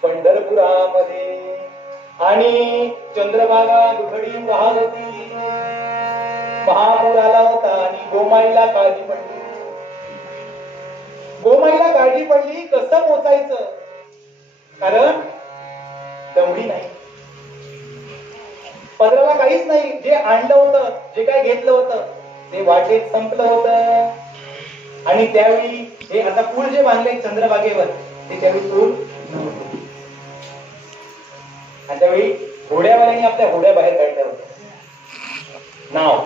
पंढरपुरामध्ये. आणि चंद्रभागा दुधडी वाहत होती, महापूर आला होता. आणि गोमाईला काळजी पडली. गोमाईला काळजी पडली कसं पोचायचं, कारण दमडी नाही, पदराला काहीच नाही. जे आणलं होतं, जे काय घेतलं होतं ते वाटेत संपलं होतं. आणि त्यावेळी हे आता पूल जे बांधले चंद्रभागेवर, ते त्यावेळी पूल नव्हतं. आणि त्यावेळी घोड्यावाल्यांनी आपल्या घोड्या बाहेर काढल्या होत्या, नाव.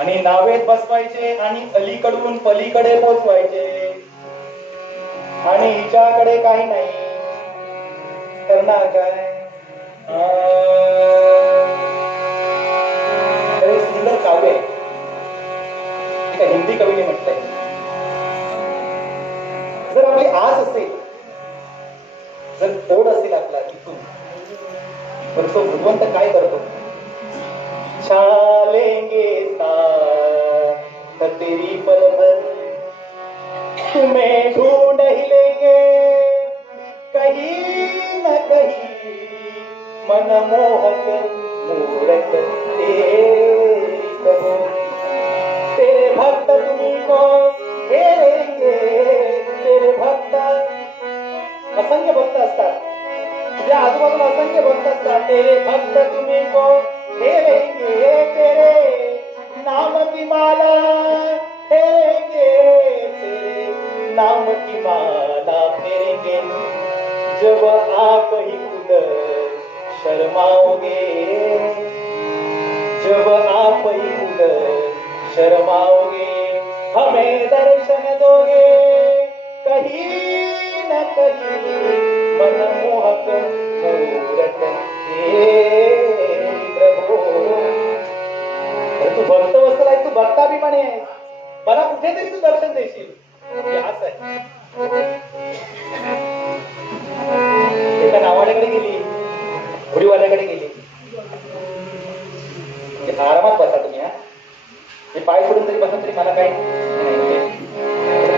आणि नावेत बसवायचे आणि अलीकडून पलीकडे पोचवायचे. आणि हिच्याकडे काही नाही, करणार काय? सुंदर काव्य आहे, एका हिंदी कवीने म्हटलंय, जर आपली आस असेल, जर ओढ असेल आपला इथून, तर तो भगवंत काय करतो? चालेंगे साथ तेरी पल भर, तुम्हें ढूंढ ही लेंगे कहीं न कहीं, मनमोहक मूरत तेरी प्रभु, तेरे भक्त तुम्ही को घेरेंगे. तेरे भक्त, असंख्य भक्त असतात तुझ्या आजूबाजूला, असंख्य भक्त असतात. तेरे भक्त तुम्ही को घेरेंगे, तेरे नाम की माला फेरेंगे, तेरे नाम की माला फेरेंगे. जब आप ही खुद शर्माओगे, जब आप ही खुद शर्माओगे, हमें दर्शन दोगे कहीं न कहीं, मनमोहक मूरत तेरी प्रभु. तू भक्त वत्सल आहे, तू भक्ताभिमानी आहे, मला कुठेतरी तू दर्शन देशील. असं आहे. एका नावाड्याकडे गेली, घोडीवाल्याकडे गेली, आरामात बसा तुम्ही, हा पाय सोडून तरी बसा, तरी मला काही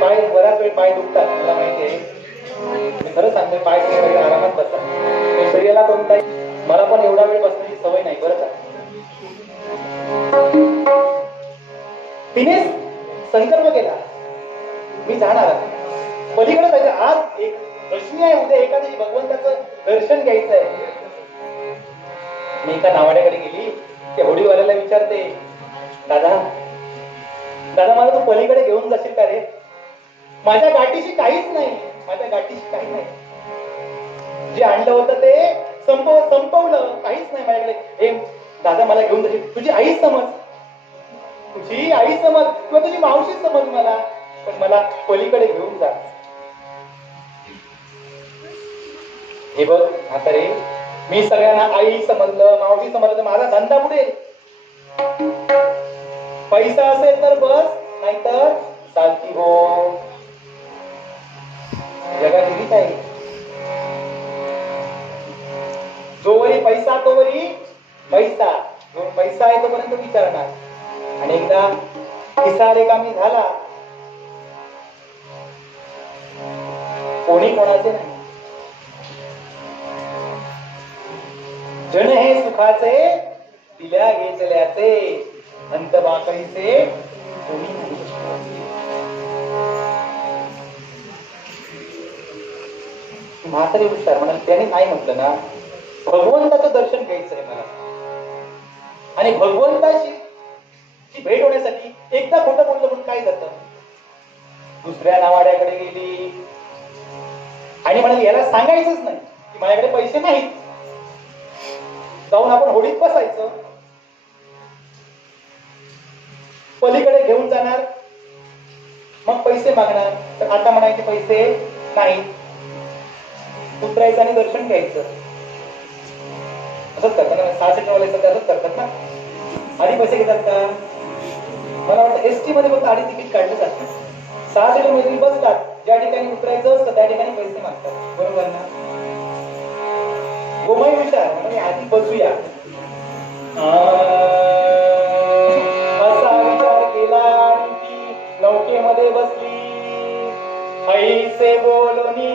पाय बराच वेळ पाय दुखतात, मला माहिती आहे. मी खरं सांगतोय, पाय सोडून आरामात बसा. शरीराला कोणताही, मला पण एवढा वेळ बसण्याची सवय नाही, बरं का. तिने संकल्प केला, मी जाणार पलीकडे जायचं. आज एक दशमी आहे, उद्या एकादशी, भगवंताचं दर्शन घ्यायचं आहे. मी एका नावाड्याकडे गेली, त्या होडीवाल्याला विचारते, दादा दादा मला तू पलीकडे घेऊन जाशील का रे? माझ्या गाठीशी काहीच नाही, माझ्या गाठीशी काही नाही. जे आणलं होतं ते संपवलं, काहीच नाही माझ्याकडे. हे दादा मला घेऊन जाशील? तुझी आई समज, तुझी आई समज किंवा तुझी मावशी समज मला, पण मला पलीकडे घेऊन जा. हे बघ म्हातारे, मी सगळ्यांना आई समजलं, मावशी समजलं, माझा धंदा बुडेल. पैसा असेल तर बस, नाहीतर चालती हो. जगात हीच आहे, जोवरी पैसा तोवरी पैसा, जो पैसा आहे तोपर्यंत विचारणार, आणि एकदा किस्सा रेकामी झाला, कोणी कोणाचे नाही. जन हे सुखाचे दिल्या घेतल्याचे, अंत बाकळीचे कोणी नाही. म्हातारी हुशार म्हणाल, त्याने नाही म्हटलं ना, भगवंताचं दर्शन घ्यायचंय मला, आणि भगवंताची भेट होण्यासाठी एकदा खोटं बोललं म्हणून काय जातं. दुसऱ्या नावाड्याकडे गेली आणि म्हणाली, याला सांगायचंच नाही की माझ्याकडे पैसे नाहीत, जाऊन आपण होडीत बसायचं, पलीकडे घेऊन जाणार, मग पैसे मागणार, तर आता म्हणायचे पैसे नाही, उतरायचं आणि दर्शन घ्यायचं. असंच करतात ना, 6 सीटरवाले सध्या असंच करतात ना, आधी पैसे घेतात का? मला वाटतं एसटी मध्ये फक्त आधी तिकीट काढलं जातं, 6 सीटर मध्ये बसतात, ज्या ठिकाणी उतरायचं असतं त्या ठिकाणी पैसे मागतात, बरोबर ना? गोमाई विचार म्हणजे आधी बसूया असा विचार केला आणि ती नौकेमध्ये बसली. ऐसे बोलणी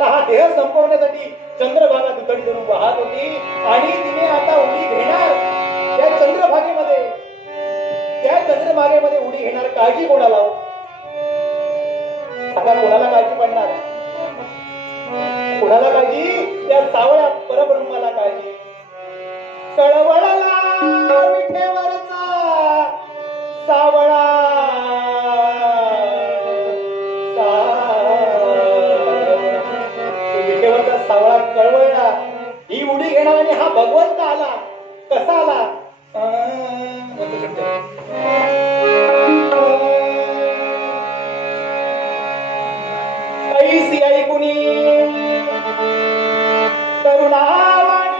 आपल्याला हा देह संपवण्यासाठी चंद्रभागा दुथडी धरून वाहत होती आणि तिने आता उडी घेणार त्या चंद्रभागेमध्ये. त्या चंद्रभागेमध्ये उडी घेणार काळजी कोणाला हो? आता कोणाला काळजी पडणार? कोणाला काळजी? त्या सावळ्या परब्रह्माला काळजी. कळवळला विठेवरचा सावळा विठेवरचा सावळा कळवळला. ही उडी घेणार आणि हा भगवंत आला. कसा आला? ऐसी ऐकुनी करुणावाणी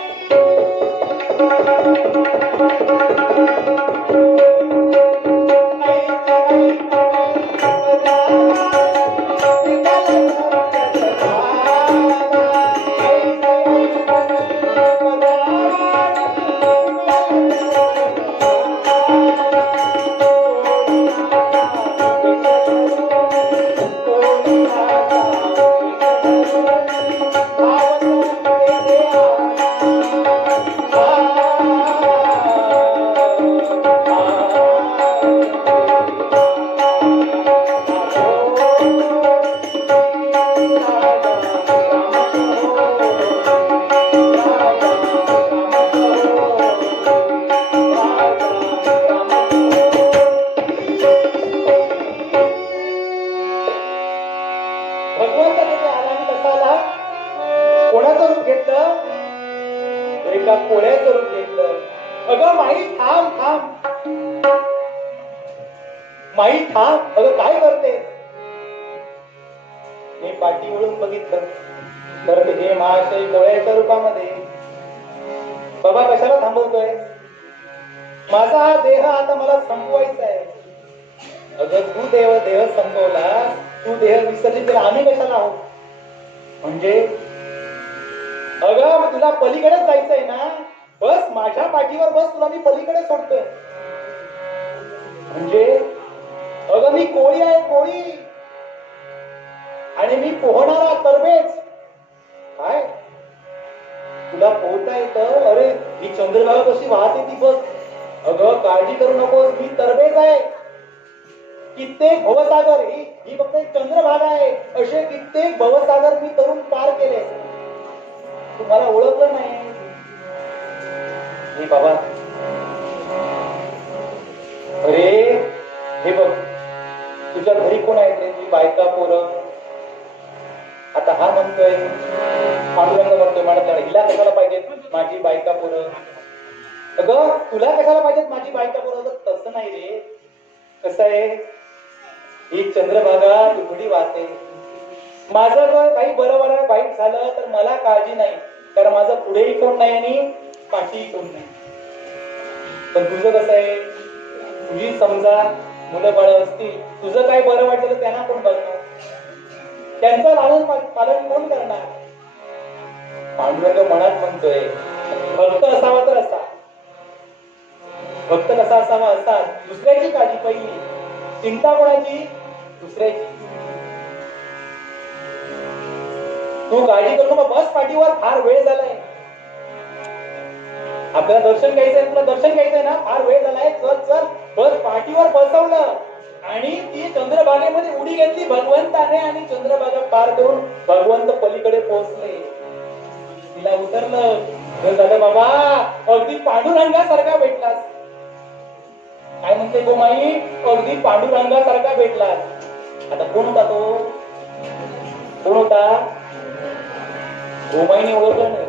कोळ्याचं रूप घेतलं. अगं माई थांब थांब, माई थांब, अगं काय करते? मी पाठी वळून बघितलं तर तिथे महाशय कोळ्याच्या रूपामध्ये. बाबा कशाला थांबवतोय? माझा हा देह आता मला संपवायचा आहे. अगं तू देह संपवला, तू देह विसर्जित केला, आम्ही कशाला आहोत? म्हणजे अगं तुला पलीकडेच जायचंय ना, बस माझ्या पाठीवर बस, तुला मी पलीकडे सोडतोय. म्हणजे अगं मी कोळी आहे, कोळी, आणि मी पोहणारा तरबेज. काय तुला पोहता येतं? अरे ही चंद्रभागा कशी वाहते ती बघ. अगं काळजी करू नकोस, मी तरबेज आहे. कित्येक भवसागर, ही फक्त एक चंद्रभागा आहे, असे कित्येक भवसागर मी तरुण पार केले. तुम्हाला ओळखलं नाही? हे बाबा, अरे हे बघ, तुझ्या घरी कोण आहे रे? तुझी बायका, पोरं. आता हा म्हणतोय, पांडुरंग म्हणतोय, म्हणत हिला कशाला पाहिजेत माझी बायका, पोरं? अगं तुला कशाला पाहिजेत माझी बायका, पोरं? तसं नाही रे. कसं आहे, ही चंद्रभागा दुखडी वाहते. माझं जर काही बरं वाईट झालं तर मला काळजी नाही, कारण माझं पुढेही कोण नाही आणि पाठीही कोण नाही. पण तुझं कसं आहे, तुझी समजा मुलं बाळ असतील, तुझं काही बरं वाटलं त्यांना कोण बघणार? त्यांचं लालन पालन कोण करणार? पांडुरंग मनात म्हणतोय, भक्त असावा तर असा. भक्त कसा असावा? असा दुसऱ्याची काळजी पहिली, चिंता कोणाची? दुसऱ्याची. तू काळजी करू नको, बस पाठीवर, फार वेळ झालाय. आपल्याला दर्शन घ्यायचंय, तुला दर्शन घ्यायचंय ना, फार वेळ झालाय, चल चल. बस पाठीवर बसवलं आणि ती चंद्रभागेमध्ये उडी घेतली भगवंताने, आणि चंद्रभागा पार करून भगवंत पलीकडे पोहोचले. तिला उतरलं झालं, बाबा अगदी पांडुरंगासारखा भेटलास. काय म्हणते गोमाई? अगदी पांडुरंगासारखा भेटलास. आता कोण होता तो? कोण होता? गोमाईने ओळखलं नाही.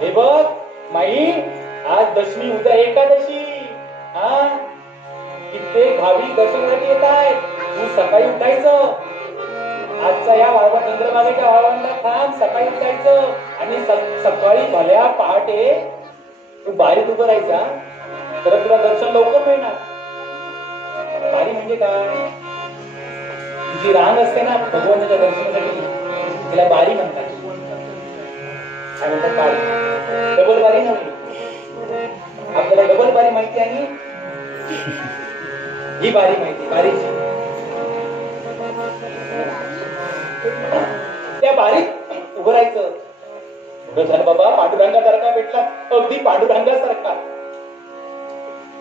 हे बघ माई, आज दशमी, उद्या एकादशी. हा, कित्येक भाविक दर्शनासाठी येत आहेत. तू सकाळी उठायचं, आजच्या या वाळवा चंद्रभागेच्या वाळवंटात थांब, सकाळी उठायचं आणि सकाळी भल्या पहाटे तू बारीत उभं राहायचा, तर तुला दर्शन लवकर मिळणार. बारी म्हणजे काय? जी रांग असते ना भगवंताच्या दर्शनासाठी, तिला बारी म्हणतात. काय म्हणतात? बारी. डबल बारी नव्हे, आपल्याला डबल बारी माहिती आणि ही बारी माहिती. बारीची त्या बारीक उभं राहायचं. बरं झालं बाबा, पांडुरंगासारखा भेटला, अगदी पांडुरंगासारखा.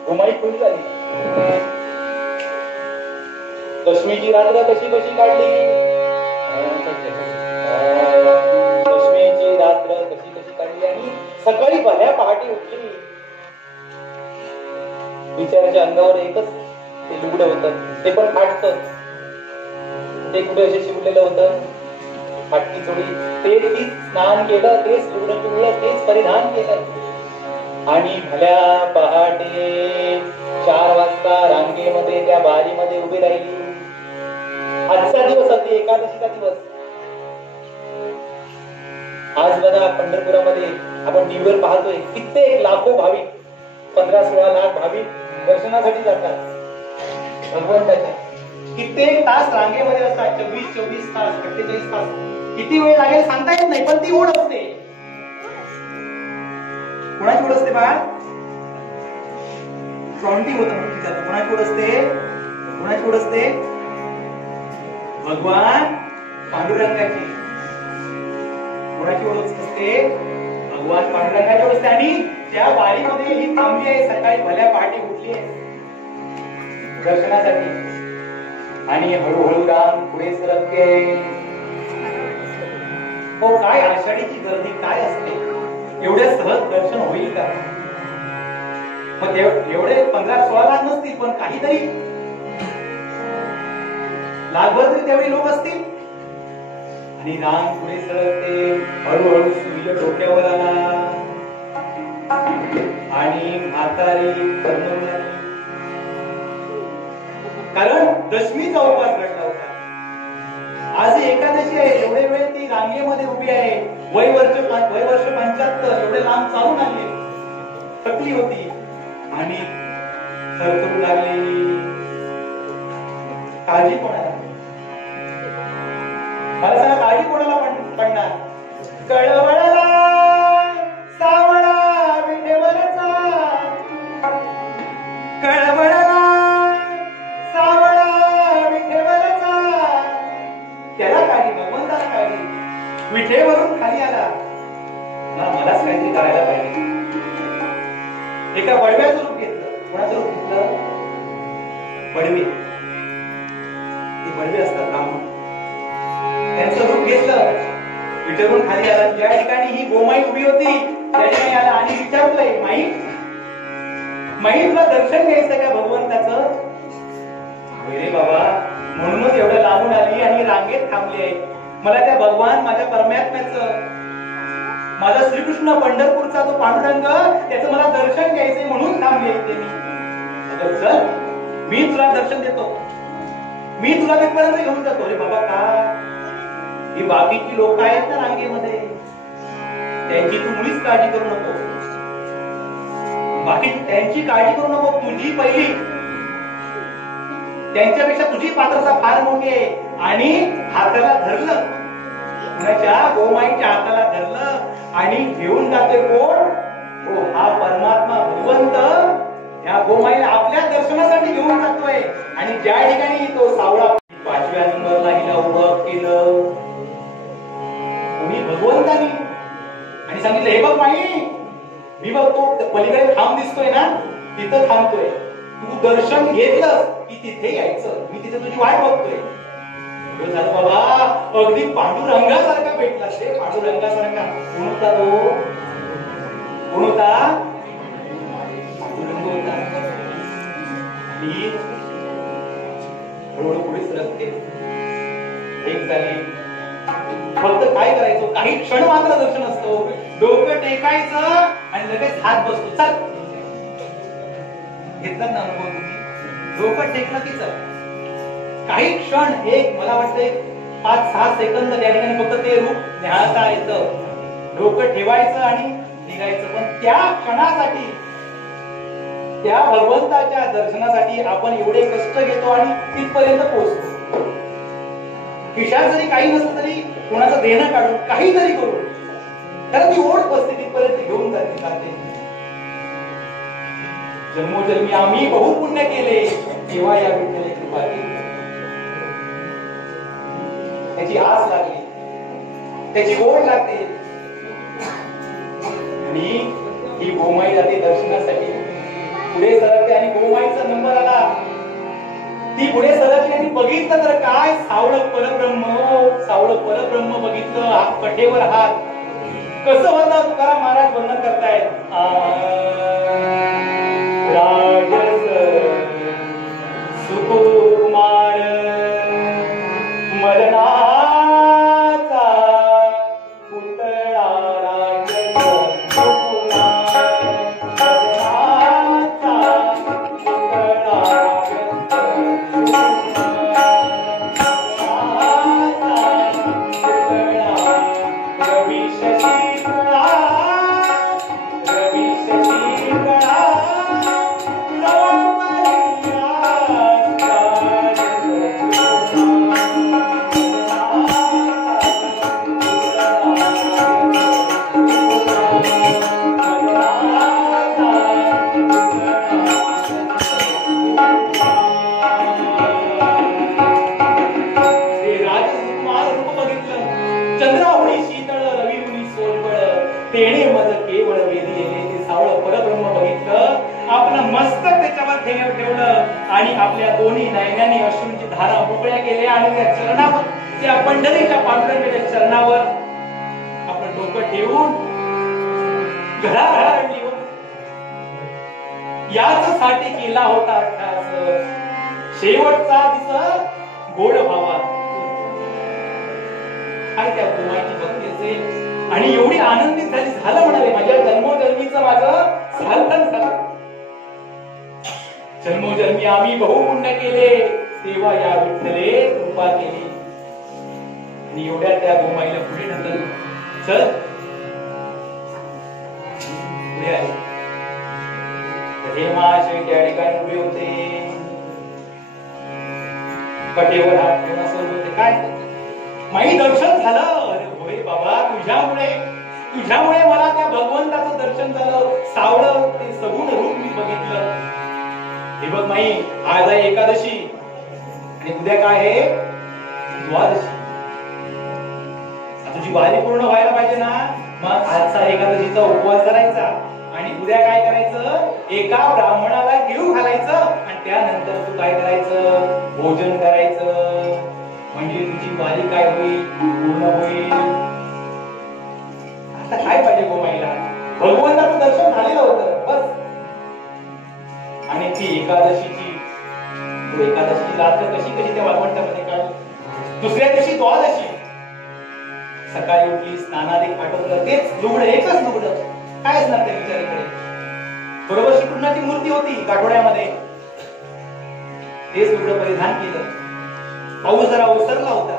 घुमाई खुली झाली. दशमीची रात्र कशी कशी काढली, दशमीची रात्र कशी कशी काढली आणि सकाळी भल्या पहाटे उठली. बिचाऱ्याच्या अंगावर एकच ते लुगडं होतं, ते पण फाटतं. ते कुठे असे शिवलेलं होतं, फाटकी चोळी. तीच स्नान केलं, तेच लुगडं पिवळं, तेच परिधान केलं आणि भल्या पहाटे 4 वाजता रांगेमध्ये त्या बारीमध्ये उभी राहिली. आजचा दिवस अगदी एकादशीचा दिवस. आज बघा पंढरपुरामध्ये आपण टीव्हीवर पाहतोय कित्येक लाखो भाविक, 15-16 लाख भाविक दर्शनासाठी जातात भगवंताच्या. कित्येक तास रांगेमध्ये असतात, 24 तास, 48 तास. किती वेळ लागेल सांगता येत नाही, पण ती ओढ असते. कोणाची ओढ असते बाळ? फ्रॉन्टिंग होतं म्हणून विचारतो. कोणाची ओढ असते? कोणाची ओढ असते? भगवान पांडुरंगाची. कोणाची ओढ असते? भगवान पांडुरंगाची ओढ असते. आणि त्या बारीमध्ये ही थांबली आहे, सकाळी भल्या पहाटे उठली आहे दर्शनासाठी. आणि हळूहळू राम पुढे सरकते. हो, काय आषाढीची गर्दी काय असते, एवढ्या सहज दर्शन होईल का? मग एवढे 15-16 लाख नसतील, पण काहीतरी लाखभर तरी त्यावेळी लोक असतील. आणि राम पुढे सरकते, हळूहळू सूर्य डोक्यावर आला आणि म्हातारी करमून झाली. कारण दशमीचा उपवास घडला होता. आज एकादशी आहे, एवढे वेळ ती रांगेमध्ये उभी आहे. वय वर्ष 75, एवढे लांब चालून आले, थकली होती आणि सरकरू लागली. काळजी कोणाला? मला सांगा, काळजी कोणाला पडणार? कळवळला सावळा विठेवरचा, कळवळला सावळा विठेवरचा. त्याला काळजी, भगवंताला काळजी. विठेवरून खाली आला ना, मलाच काहीतरी करायला पाहिजे. एका बडव्याचं रूप घेतलं. कोणाचं रूप घेतलं? बडवे. ते बडवे असतात ब्राह्मण, त्यांचं रूप घेतलं. विठेवरून खाली आला. ज्या ठिकाणी ही गोमाई उभी होती त्या ठिकाणी आला आणि विचारतोय, माई माई तुला दर्शन घ्यायचं का भगवंताचं? रे बाबा, म्हणूनच एवढं लांबून आली आणि रांगेत थांबली आहे. मला त्या भगवान माझ्या परमात्म्याचं, माझा श्रीकृष्ण पंढरपूरचा तो पांडुरंग, त्याचं मला दर्शन घ्यायचंय म्हणून थांबली आहे मी. अगं चल, मी तुला दर्शन देतो, मी तुला तिथपर्यंत घेऊन जातो. रे बाबा का? ही बाकीची लोक आहेत ना रांगेमध्ये, त्यांची तू मुळीच काळजी करू नको. बाकी त्यांची काळजी करू नको, तुझी पहिली. त्यांच्यापेक्षा तुझी पात्रता फार मोठी आहे. आणि हाताला धरलं, कुणाच्या? गोमाईच्या हाताला धरलं आणि घेऊन जाते कोण? हो, हा परमात्मा भगवंत या गोमाईला आपल्या दर्शनासाठी घेऊन जातोय. आणि ज्या ठिकाणी तो सावळा 5व्या नंबरला हिला उभं केलं कोणी? भगवंतानी. आणि सांगितलं, हे बघ माई, मी बघतो पलीकडे खांब दिसतोय ना, तिथं थांबतोय. तू दर्शन घेतलंस की तिथे यायचं, मी तिथे तुझी वाट बघतोय. झालं बाबा, अगदी पांडुरंगासारखा भेटला. ते पांडुरंगासारखा कोण होता? तो कोण होता? पांडुरंग होता. आणि हळूहळू पुढे सरकते. एक झाली. फक्त काय करायचं, काही क्षण मात्र दर्शन असतं. डोकं टेकायचं आणि लगेच हात बसतो. चल, घेतलं ना अनुभव तुम्ही? डोकं टेकलं की चल. काही क्षण, एक मला वाटतंय 5-6 सेकंद त्या ठिकाणी फक्त ते रूप न्याहाळता येतं. डोकं ठेवायचं आणि निघायचं. पण त्या क्षणासाठी, त्या भगवंताच्या दर्शनासाठी आपण एवढे कष्ट घेतो आणि तिथपर्यंत पोहोचतो. खिशात जरी काही नसलं तरी कोणाचं देणं काढून काहीतरी करून, कारण ती ओढ बसते तिथपर्यंत घेऊन जाते. जन्मोजन्मी आम्ही बहुपुण्य केले, तेव्हा या विठ्ठलाची कृपा केली. त्याची आस लागली. त्याची गोड लागते. आणि ही गोमाई जाते दर्शनासाठी. पुढे सरकते आणि गोमाईचा नंबर आला. ती पुढे सरकली आणि बघितलं तर काय, सावळं परब्रह्म बघितलं. हात कठेवर हात. कसं वर्णन तुकाराम महाराज वर्णन करतायत. राजस सुकुमार मरणाचा पुतळा. राजस सुकुमार मरणाचा पुतळा. तेणे मज केवळ वेदिले. ते सावळ परब्रह्म बघितलं. आपलं मस्तक त्याच्यावर ठेवलं आणि आपल्या दोन्ही नयनांनी अश्रूंची धारा मोकळ्या केल्या आणि त्या चरणावर, त्या पंढरीच्या पांडुरंगाच्या चरणावर आपलं डोकं ठेवून घराघरा रडली. याच साठी केला होता अभ्यास. शेवटचा दिवस गोड भावा. काय त्या गोमाईची भक्ती असेल. आणि एवढी आनंदित झाली. झालं म्हणाले, माझ्या जन्मोजन्मीचं माझं झालं. जन्मोजन्मी आम्ही बहुपुण्य केले, तेव्हा या विठ्ठले कृपा केली. आणि एवढ्या त्या गोमाईला पुढे ढकललं. चल पुढे आहे. हे महाशय त्या ठिकाणी उभे होते. कटेवर हात ठेवून असं होते. काय माई दर्शन झालं. अरे होय बाबा, तुझ्यामुळे मला त्या भगवंताचं दर्शन झालं. सावळं ते सगुण रूप मी बघितलं. हे बघ माई, आज आहे एकादशी आणि उद्या काय आहे द्वादशी. तुझी वारी पूर्ण व्हायला पाहिजे ना. मग आजचा एकादशीचा उपवास करायचा आणि उद्या काय करायचं, एका ब्राह्मणाला घेऊ घालायचं आणि त्यानंतर तू काय करायचं, भोजन करायचं. म्हणजे तुझी वारी काय होईल, पूर्ण होईल. आता काय पाहिजे गोमाईला, भगवंताचं दर्शन झालेलं होतं बस. आणि ती एकादशीची रात्र कशी त्या वाळवंटामध्ये काढली. दुसऱ्या दिवशी द्वादशी, सकाळी उठली, स्नानादिक आटोपलं, तेच लुगडं, एकच लुगडं. काय असणार त्या विचाराकडे. बरोबर श्रीकृष्णाची मूर्ती होती काठोड्यामध्ये, तेच लुगडं परिधान केलं. पाऊस जरा ओसरला होता,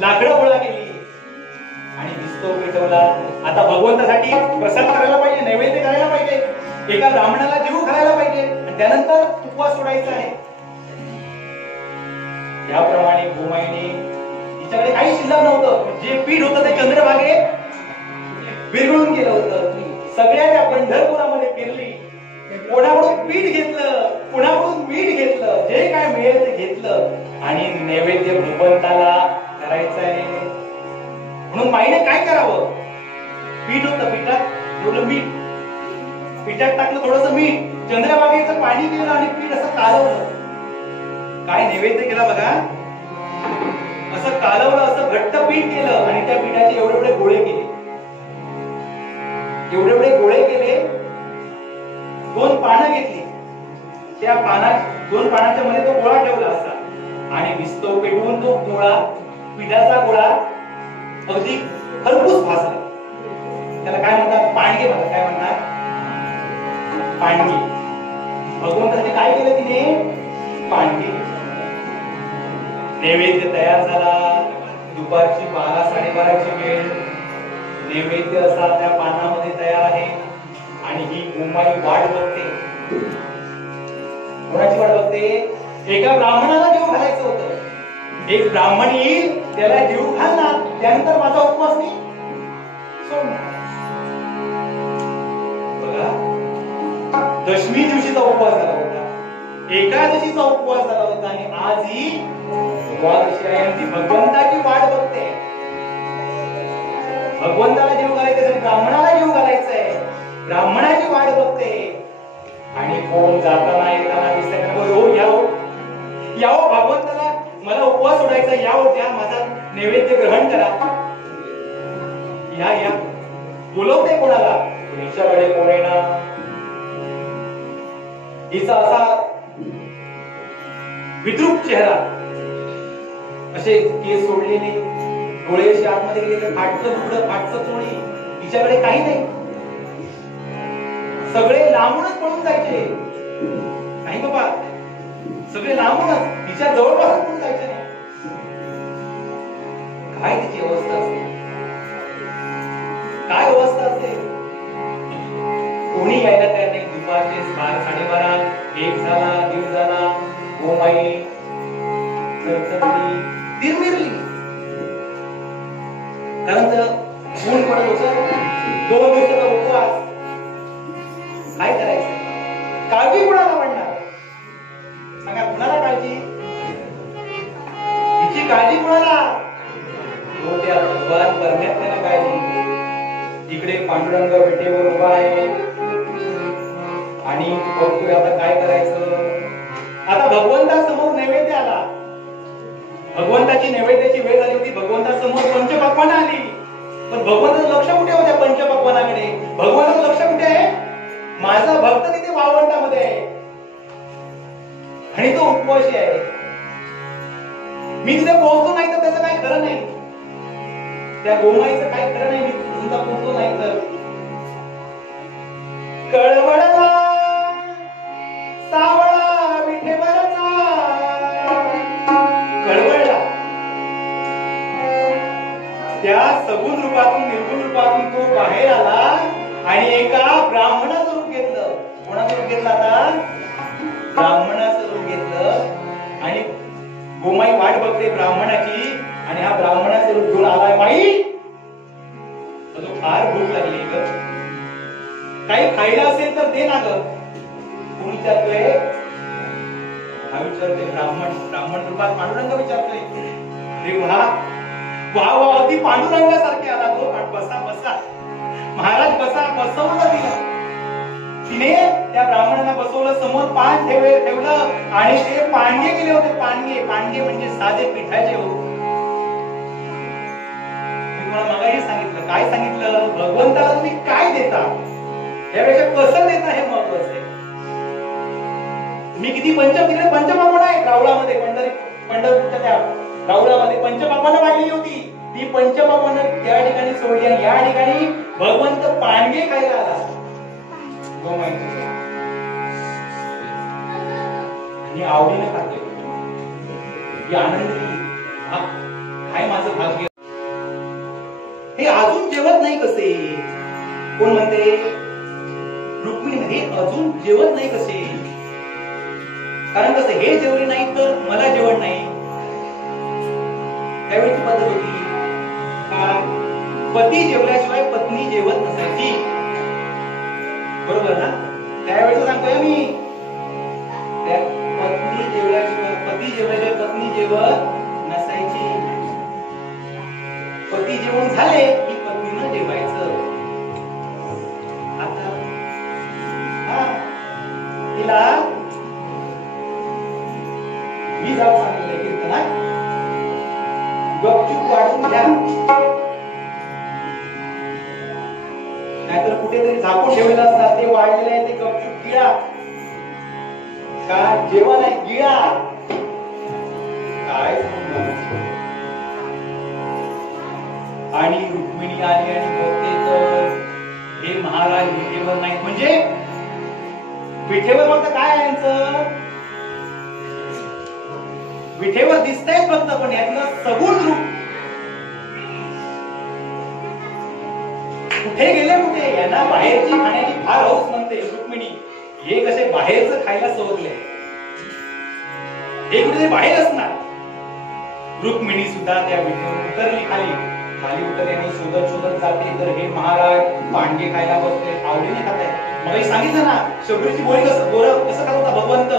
लाकडं गोळा केली आणि दिसतो पेटवला. आता भगवंतासाठी प्रसाद करायला पाहिजे, नैवेद्य करायला पाहिजे, एका ब्राह्मणाला जेवू घालायला पाहिजे आणि त्यानंतर उपवास सोडायचा आहे. याप्रमाणे गोमाईने, तिच्याकडे काही शिल्लक नव्हतं. जे पीठ होतं ते चंद्रभागेत विरघळून गेलं होतं. सगळ्या त्या पंढरपुरामध्ये फिरली, कोणाकडून पीठ घेतलं, कोणाकडून मीठ घेतलं, जे काय मिळेल ते घेतलं आणि नैवेद्य भगवंताला करायचं आहे. म्हणून माईने काय करावं, पीठ होतं, पिठात थोडं मीठ, पिठात टाकलं थोडस मीठ, चंद्रभागेचं पाणी केलं आणि पीठ असं कालवलं. काय नैवेद्य केला बघा, असं कालवलं, असं घट्ट पीठ केलं आणि त्या पिठाचे एवढे गोळे केले, एवढे गोळे केले. 2 पानं घेतली, त्या दोन पानाच्या मध्ये तो गोळा ठेवला असा आणि विस्तव पेटवून तो गोळा, पिठाचा गोळा अगदी खरपूस भाजला. त्याला काय म्हणतात, पाणगे म्हणतात. काय म्हणतात, पाणगे. भगवंताने काय केलं, तिने पाणगे. नैवेद्य तयार झाला. दुपारची 12-12:30ची वेळ. नैवेद्य असा त्या पानामध्ये तयार आहे आणि ही गोमाई वाट बघते. कोणाची वाट बघते, एका ब्राह्मणाला जेवू घालायचं होतं. एक ब्राह्मण येईल, त्याला जेवू घालणार, त्यानंतर माझा उपवास नाही सोडणार. बघा, दशमी दिवशीचा उपवास झाला होता, एकादशीचा उपवास झाला होता आणि आज ही द्वादशी आहे आणि ती भगवंताची वाट बघते. भगवंताला जीव घालायचं, ब्राह्मणाला जीव घालायचंय, ब्राह्मणाची वाट बघते. आणि कोण जाताना येताना दिसत यावं भगवंताला, मला उपवास सोडायचा, यावं द्या, माझा नैवेद्य ग्रहण करा, या बोलवते कोणाला, हिच्याकडे कोण येणार. हिचा असा विद्रूप चेहरा, असे केस सोडलेले, डोळे असे आतमध्ये गेलेले, फाटचं तुकडं, फाटचं चोळी, हिच्याकडे काही नाही. सगळे लांबूनच पळून जायचे, नाही बाबा, सगळे लांबूनच, तिच्या जवळपास पण जायचे नाही. काय तिची अवस्था असते, काय अवस्था असते. कोणी यायला तयार नाही. दुपारचे 12:30, 1 झाला, 1:30 झाला, गोमाई चरचरली, तिरमिरली. कारण ऊन पडत होतं, 2 दिवसाचा उपवास, काय करायचं. काळजी कुणाला पडणार सांगा, कुणाला काळजी, तिची काळजी कुणाला. त्या भगवान परमात्म्याला काळजी. इकडे पांडुरंग विटेवर उभा आहे आणि बघतोय आता काय करायचं. आता भगवंतासमोर नैवेद्य आला, भगवंताची नैवेद्याची वेळ झाली होती, भगवंतासमोर पंचपक्वान आली. पण भगवंताचं लक्ष कुठे होत्या पंचपक्वानाकडे, भगवंताचं लक्ष कुठे आहे, माझा भक्त तिथे वाळवंटामध्ये आहे आणि तो उपवासी आहे. मी तिथे पोहोचतो नाही तर त्याचं काही खरं नाही, त्या गोमाईचं काही खरं नाही, मी तुमचा पोहोचतो नाही तर. कळवळला सावळा विठेवरचा, कळवळला, त्या सगुण रूपातून निर्गुण रूपातून तो बाहेर आला आणि एका ब्राह्मणाचं रूप घेतलं. कोणाचं रूप घेतलं आता, ब्राह्मणाचं रूप घेतलं. आणि गोमाई वाट बघते ब्राह्मणाची, आणि हा ब्राह्मणाचं रूप घेऊन आलाय. माई तो फार भूक लागली ग, काही खायला असेल तर दे ना ग. कोण विचारतोय, हा विचारतोय ब्राह्मण रूपात पांडुरंग विचारतोय. अरे वा वा वा, अगदी पांडुरंगासारखे आला तो. बसा बसा महाराज बसा. बसवलं तिने त्या ब्राह्मणाला बसवलं, समोर पान ठेवलं आणि ते पांडे केले होते. पांडे म्हणजे साधे पिठाचे होते. मी तुम्हाला मगाही सांगितलं, काय सांगितलं, भगवंताला तुम्ही काय देता यापेक्षा कसं देता हे महत्वाचं आहे. तुम्ही किती तिकडे पंचपक्वान आहे रावळामध्ये, पंढरपूरच्या त्या रावळामध्ये पंचपक्वान वाढली होती. ती पंचपक्वान त्या ठिकाणी सोडली आणि या ठिकाणी भगवंत पांडे खायला आला. आणि आवडीने खाते, आनंदी. काय माझं भाग्य. हे अजून जेवत नाही कसे, कोण म्हणते, रुक्मिणी हे अजून जेवत नाही कसे. कारण कसं, हे जेवली नाही तर मला जेवण नाही. त्यावेळी पद्धत होती, पती जेवल्याशिवाय पत्नी जेवत नसायची, बरोबर ना. त्यावेळेस सांगतोय मी, पती जेवल्याशिवाय पत्नी जेवत नसायची. पती जेवण झाले की पत्नीनं जेवायचं. आता तिला मी जाऊ सांगितलं कीर्तनात, गपचूप वाढून घ्या, नाहीतर कुठेतरी झाकून ठेवलेलं असतात, ते वाढलेलं आहे, ते गपचूप गिळा. का जेवण आहे, गिळा. काय आणि रुक्मिणी आली आणि बघते तर हे महाराज विठेवर नाहीत. म्हणजे विठेवर फक्त काय आहे यांचं, विठेवर दिसतंय फक्त, पण यातलं सगुण रूप कुठे गेले, कुठे. यांना बाहेरची खाण्याची फार हौस म्हणते रुक्मिणी. हे कसे बाहेरचं खायला सवरले, हे कुठे बाहेर असणार. रुक्मिणी सुद्धा त्या विठेवर उतरली, खाली उतरल्याने शोधत जाते तर हे महाराज पांडे खायला बसले, आवडीने खात आहे. मला सांगितलं ना, शबरीची बोरी कसं खात होता भगवंत,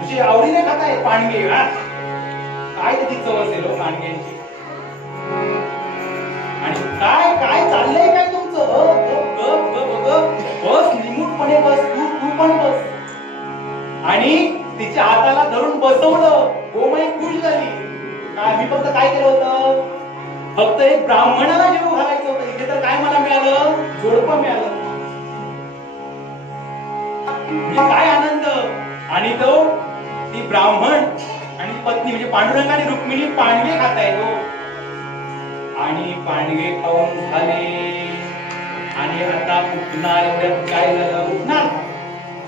तुझी आवडीने खात आहे पांडे. काय त्याची चव असेल पांडग्यांची. आणि काय काय चालू आणि तिच्या हाताला धरून बसवलं. गोमाई खुश झाली. काय मी फक्त काय केलं होतं, फक्त एक ब्राह्मणाला जेवू घालायचं होतं. इथे तर काय मला मिळालं, जोडपं मिळालं. म्हणजे काय आनंद. आणि तो ती ब्राह्मण आणि पत्नी म्हणजे पांडुरंग आणि रुक्मिणी पांडवे खाताय तो. आणि पांडवे खाऊन झाले आणि आता उठणार. एवढ्यात काय झालं, उठणार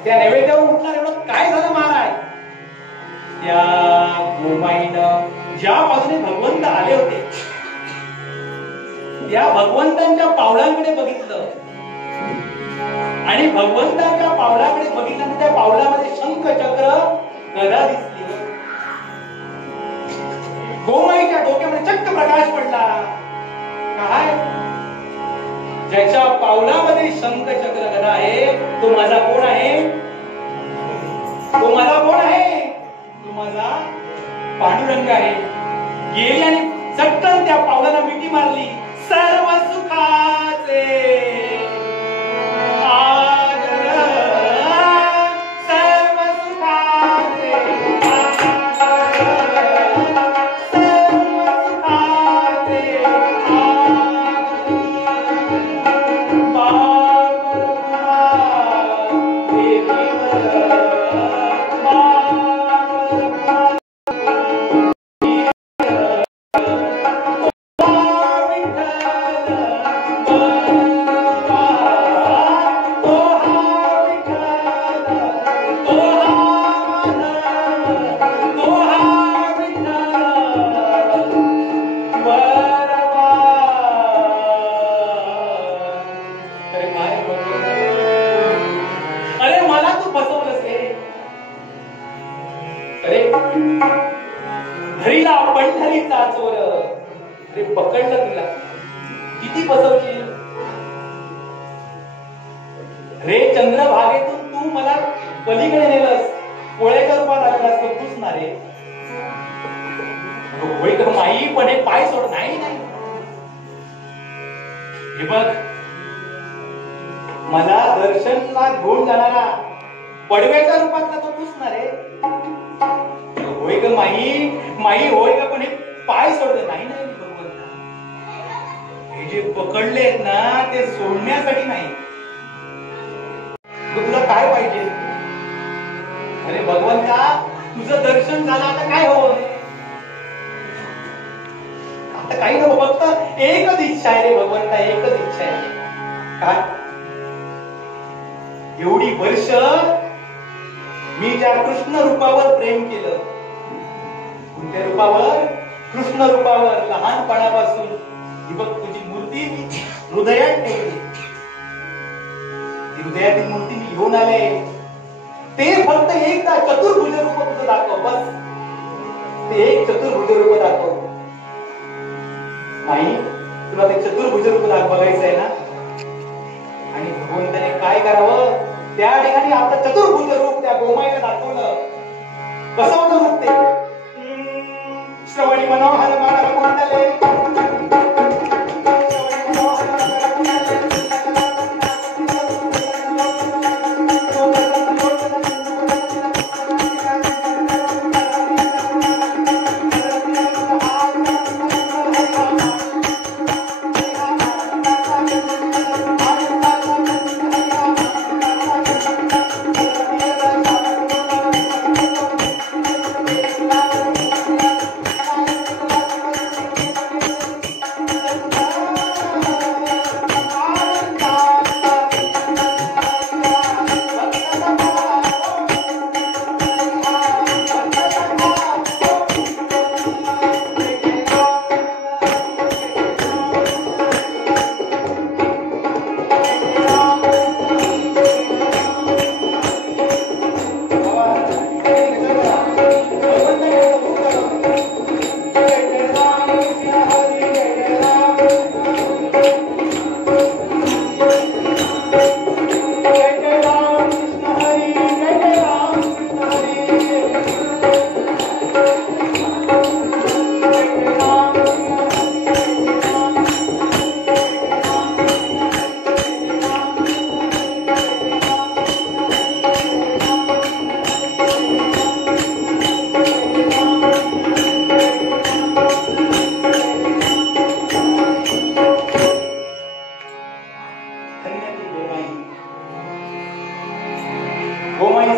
त्या नैवेद्यावर उठणार. एवढं काय झालं महाराज, त्या गोमाईनं ज्या बाजूने भगवंत आले होते त्या भगवंतांच्या पावलांकडे बघितलं आणि भगवंतांच्या पावलाकडे बघितल्यानंतर त्या पावलामध्ये शंख चक्र गदा दिसली. गोमाईच्या डोक्यामध्ये चक्क प्रकाश पडला. काय, ज्याच्या पावलामध्ये शंख चक्र गदा आहे तो माझा कोण आहे, तो माझा कोण आहे, तो माझा पांडुरंग आहे. गेली आणि चटकन त्या पावलाला मिठी मारली. सर्व सुखाचे धरीला पंढरीचा चोर. रे पकडलं तुला, किती फसवशील रे. चंद्रभागेतून तू मला पलीकडे नेलंस, कोळेकर रूपात आलास, तो तूच ना रे. कोळेकर माई पण हे पाय सोड. नाही नाही, हे बघ, मला दर्शनला घेऊन जाणारा पडव्याच्या रूपातला तो तूच ना रे. होय ग माई, माई होय ग, पण हे पाय सोडले. नाही नाही भगवंता, हे जे पकडले आहेत ना ते सोडण्यासाठी नाही. तुला काय पाहिजे. अरे भगवंता, तुझं दर्शन झालं, आता काय हवं. आता काही नको, फक्त एकच इच्छा आहे रे भगवंता, एकच इच्छा आहे. काय, एवढी वर्ष मी ज्या कृष्ण रूपावर प्रेम केलं, कोणत्या रूपावर, कृष्ण रूपावर, लहानपणापासून ही बघ तुझी मूर्ती मी हृदयात ठेवली. हृदयातील मूर्ती मी घेऊन आले. ते फक्त एकदा चतुर्भुज रूप तुझं दाखव, बस. ते एक चतुर्भुज रूप दाखव. नाही, तुला ते चतुर्भुज रूप बघायचं आहे ना. आणि भगवंताने काय करावं, त्या ठिकाणी आपलं चतुर्भुज रूप त्या गोमाईला दाखवलं. कसं होतं रूप ते, श्रवणी मनोहर मानव कुंडले,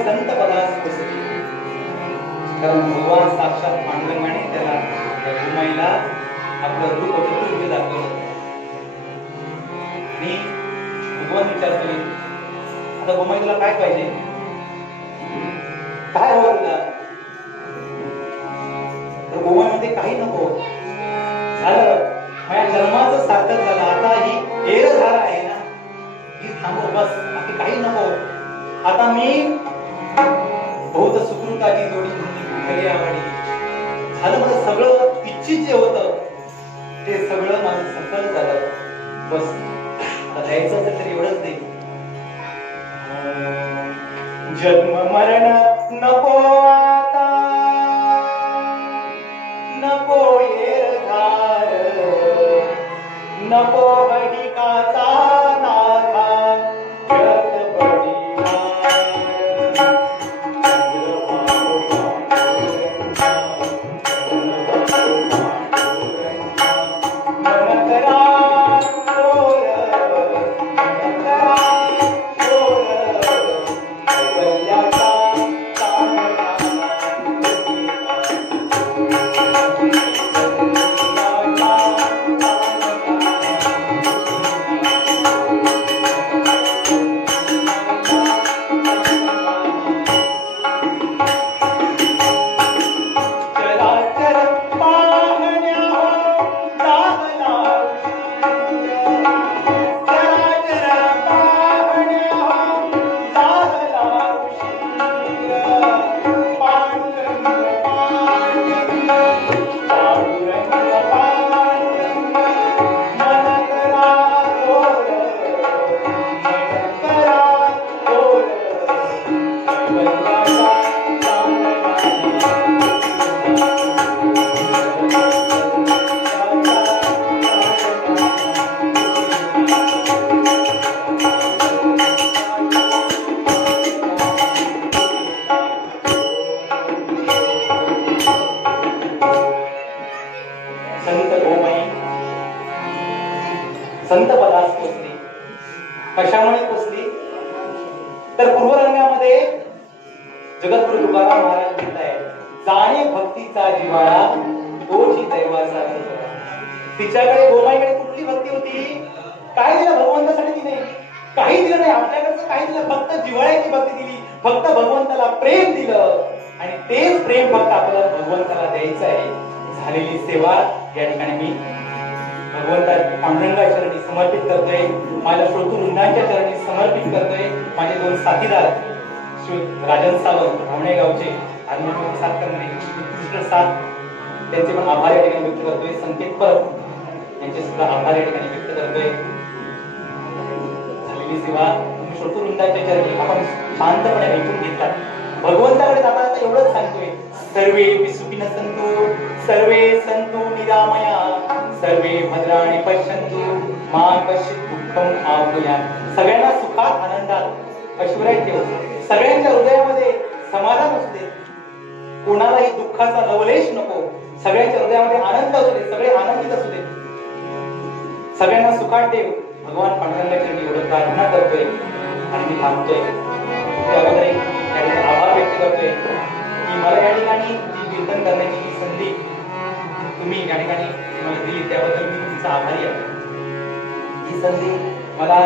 संत पदास बसली. कारण भगवान साक्षात पांडुरंगाने त्याला गोमाईला आपलं रूप चतुर्भुज दाखवलं. आणि भगवान विचारतोय, आता गोमाई तुला काय पाहिजे, काय हवं तुला? तर गोमाई म्हणते काही नको, झालं माझ्या जन्माचं सार्थक झालं, आता ही एर झाला आहे ना, ही थांबव बस, बाकी काही नको. आता मी बहुत सुकृताची जोडी विठ्ठली आवडी झालं, माझं सगळं इच्छित जे होतं ते सगळं माझं सफल झालं, बस आता द्यायचं असेल तर एवढंच दे. जन्म मरण नको आता, नको येरधार, नको बडिकाचा नाथा, जगत बडिकार. संत पदास पोचली. कशामुळे पोचली तर पूर्वरंगामध्ये जगद्गुरु तुकाराम महाराज लिहिताय, जाणे भक्तीचा जिव्हाळा तोची दैवाचा. तिच्याकडे गोमाईकडे कुठली भक्ती होती? काय दिलं भगवंतासाठी? तिने काही दिलं नाही, आपल्याकडचं काही दिलं, फक्त जिव्हाळ्याची भक्ती दिली, फक्त भगवंताला प्रेम दिलं आणि तेच प्रेम फक्त आपल्याला भगवंताला द्यायचं आहे. झालेली सेवा या ठिकाणी मी भगवंता पांडुरंगा चरणी समर्पित करतोय, माझ्या श्रोतृवृंदांच्या चरणी समर्पित करतोय. माझे दोन साथीदार श्री राजन सावंत भावणे गावचे हार्मोनियम साथ करणारे उत्कृष्ट साथ, त्यांचे पण आभार या ठिकाणी व्यक्त करतोय. संकेत परब यांचे सुद्धा आभार या ठिकाणी व्यक्त करतोय. झालेली सेवा तुम्ही श्रोतृवृंदांच्या चरणी आपण शांतपणे ऐकून घेतात. भगवंताकडे जाताना एवढंच सांगतोय, सर्वे सुखिनः सन्तु, सर्वे सन्तु निरामया, सर्वे भद्राणि पश्यन्तु मा कश्चित् दुःखम् आप्नुयात्. सगळ्यांना सुखात आनंदात ऐश्वर्यात ठेव, सगळ्यांच्या हृदयामध्ये समाधान असू दे, कोणालाही दुःखाचा लवलेश नको, सगळ्यांच्या हृदयामध्ये आनंद असू दे, सगळे आनंदित असू दे, सगळ्यांना सुखात ठेव. भगवान पांडुरंगाची एवढं प्रार्थना करतोय आणि मी थांबतोय. त्याबद्दल एक आभार व्यक्त करतोय की मला या ठिकाणी कीर्तन करण्याची संधी तुम्ही या ठिकाणी मला दिली, त्याबद्दल मी तुमचा आभारी आहे. ही संधी मला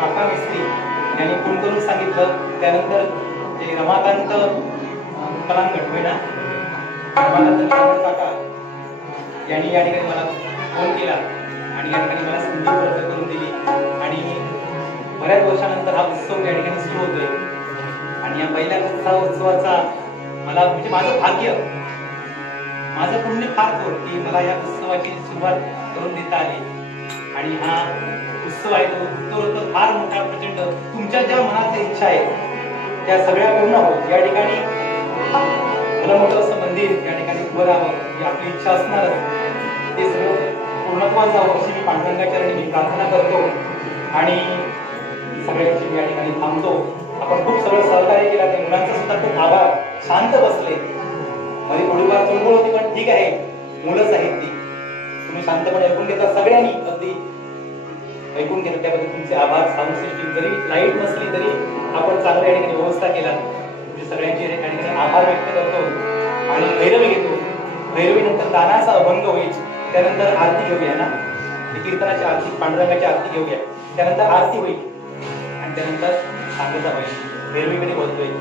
काका मिस्त्री यांनी फोन करून सांगितलं. त्यानंतर जे रमाकांत कलाम गटवे ना, रमाकांत काका यांनी या ठिकाणी मला फोन केला आणि या ठिकाणी मला संधी उपलब्ध करून दिली. आणि बऱ्याच वर्षानंतर हा उत्सव या ठिकाणी सुरू होतोय आणि या पहिल्या उत्सवाचा मला म्हणजे माझं भाग्य, माझं पुण्य फार थोर की मला या उत्सवाची सुरुवात करून देता आली. आणि हा उत्सव आहे तो फार मोठा प्रचंड, तुमच्या ज्या मनातल्या इच्छा आहेत त्या सगळ्या पूर्ण होत. या ठिकाणी भलं मोठं असं मंदिर या ठिकाणी उभं राहावं ही आपली इच्छा असणारच, ते सगळं पूर्णत्वास जावं अशी मी पांडुरंगाच्या चरणी मी प्रार्थना करतो आणि सगळ्यांची मी या ठिकाणी थांबतो. आपण खूप सगळं सहकार्य केलं, त्या मुलांचा सुद्धा खूप आभार. शांत बसले, मध्ये थोडीफार चुळबुळ होती पण ठीक आहे, मुलंच आहेत ती, तुम्ही शांतपणे ऐकून घेता, सगळ्यांनी अगदी ऐकून घेतलं, त्याबद्दल तुमचे आभार. साऊंड सिस्टीम जरी लाईट नसली तरी आपण चांगल्या या ठिकाणी व्यवस्था केला. तुमच्या सगळ्यांचे या ठिकाणी आभार व्यक्त करतो आणि भैरवी घेतो. भैरवीनंतर दानाचा अभंग होईल, त्यानंतर आरती घेऊया ना, कीर्तनाची आरती, पांडुरंगाची आरती घेऊया, त्यानंतर आरती होईल आणि त्यानंतर सांगता होईल. भैरवीकडे बोलतोय.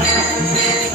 नमः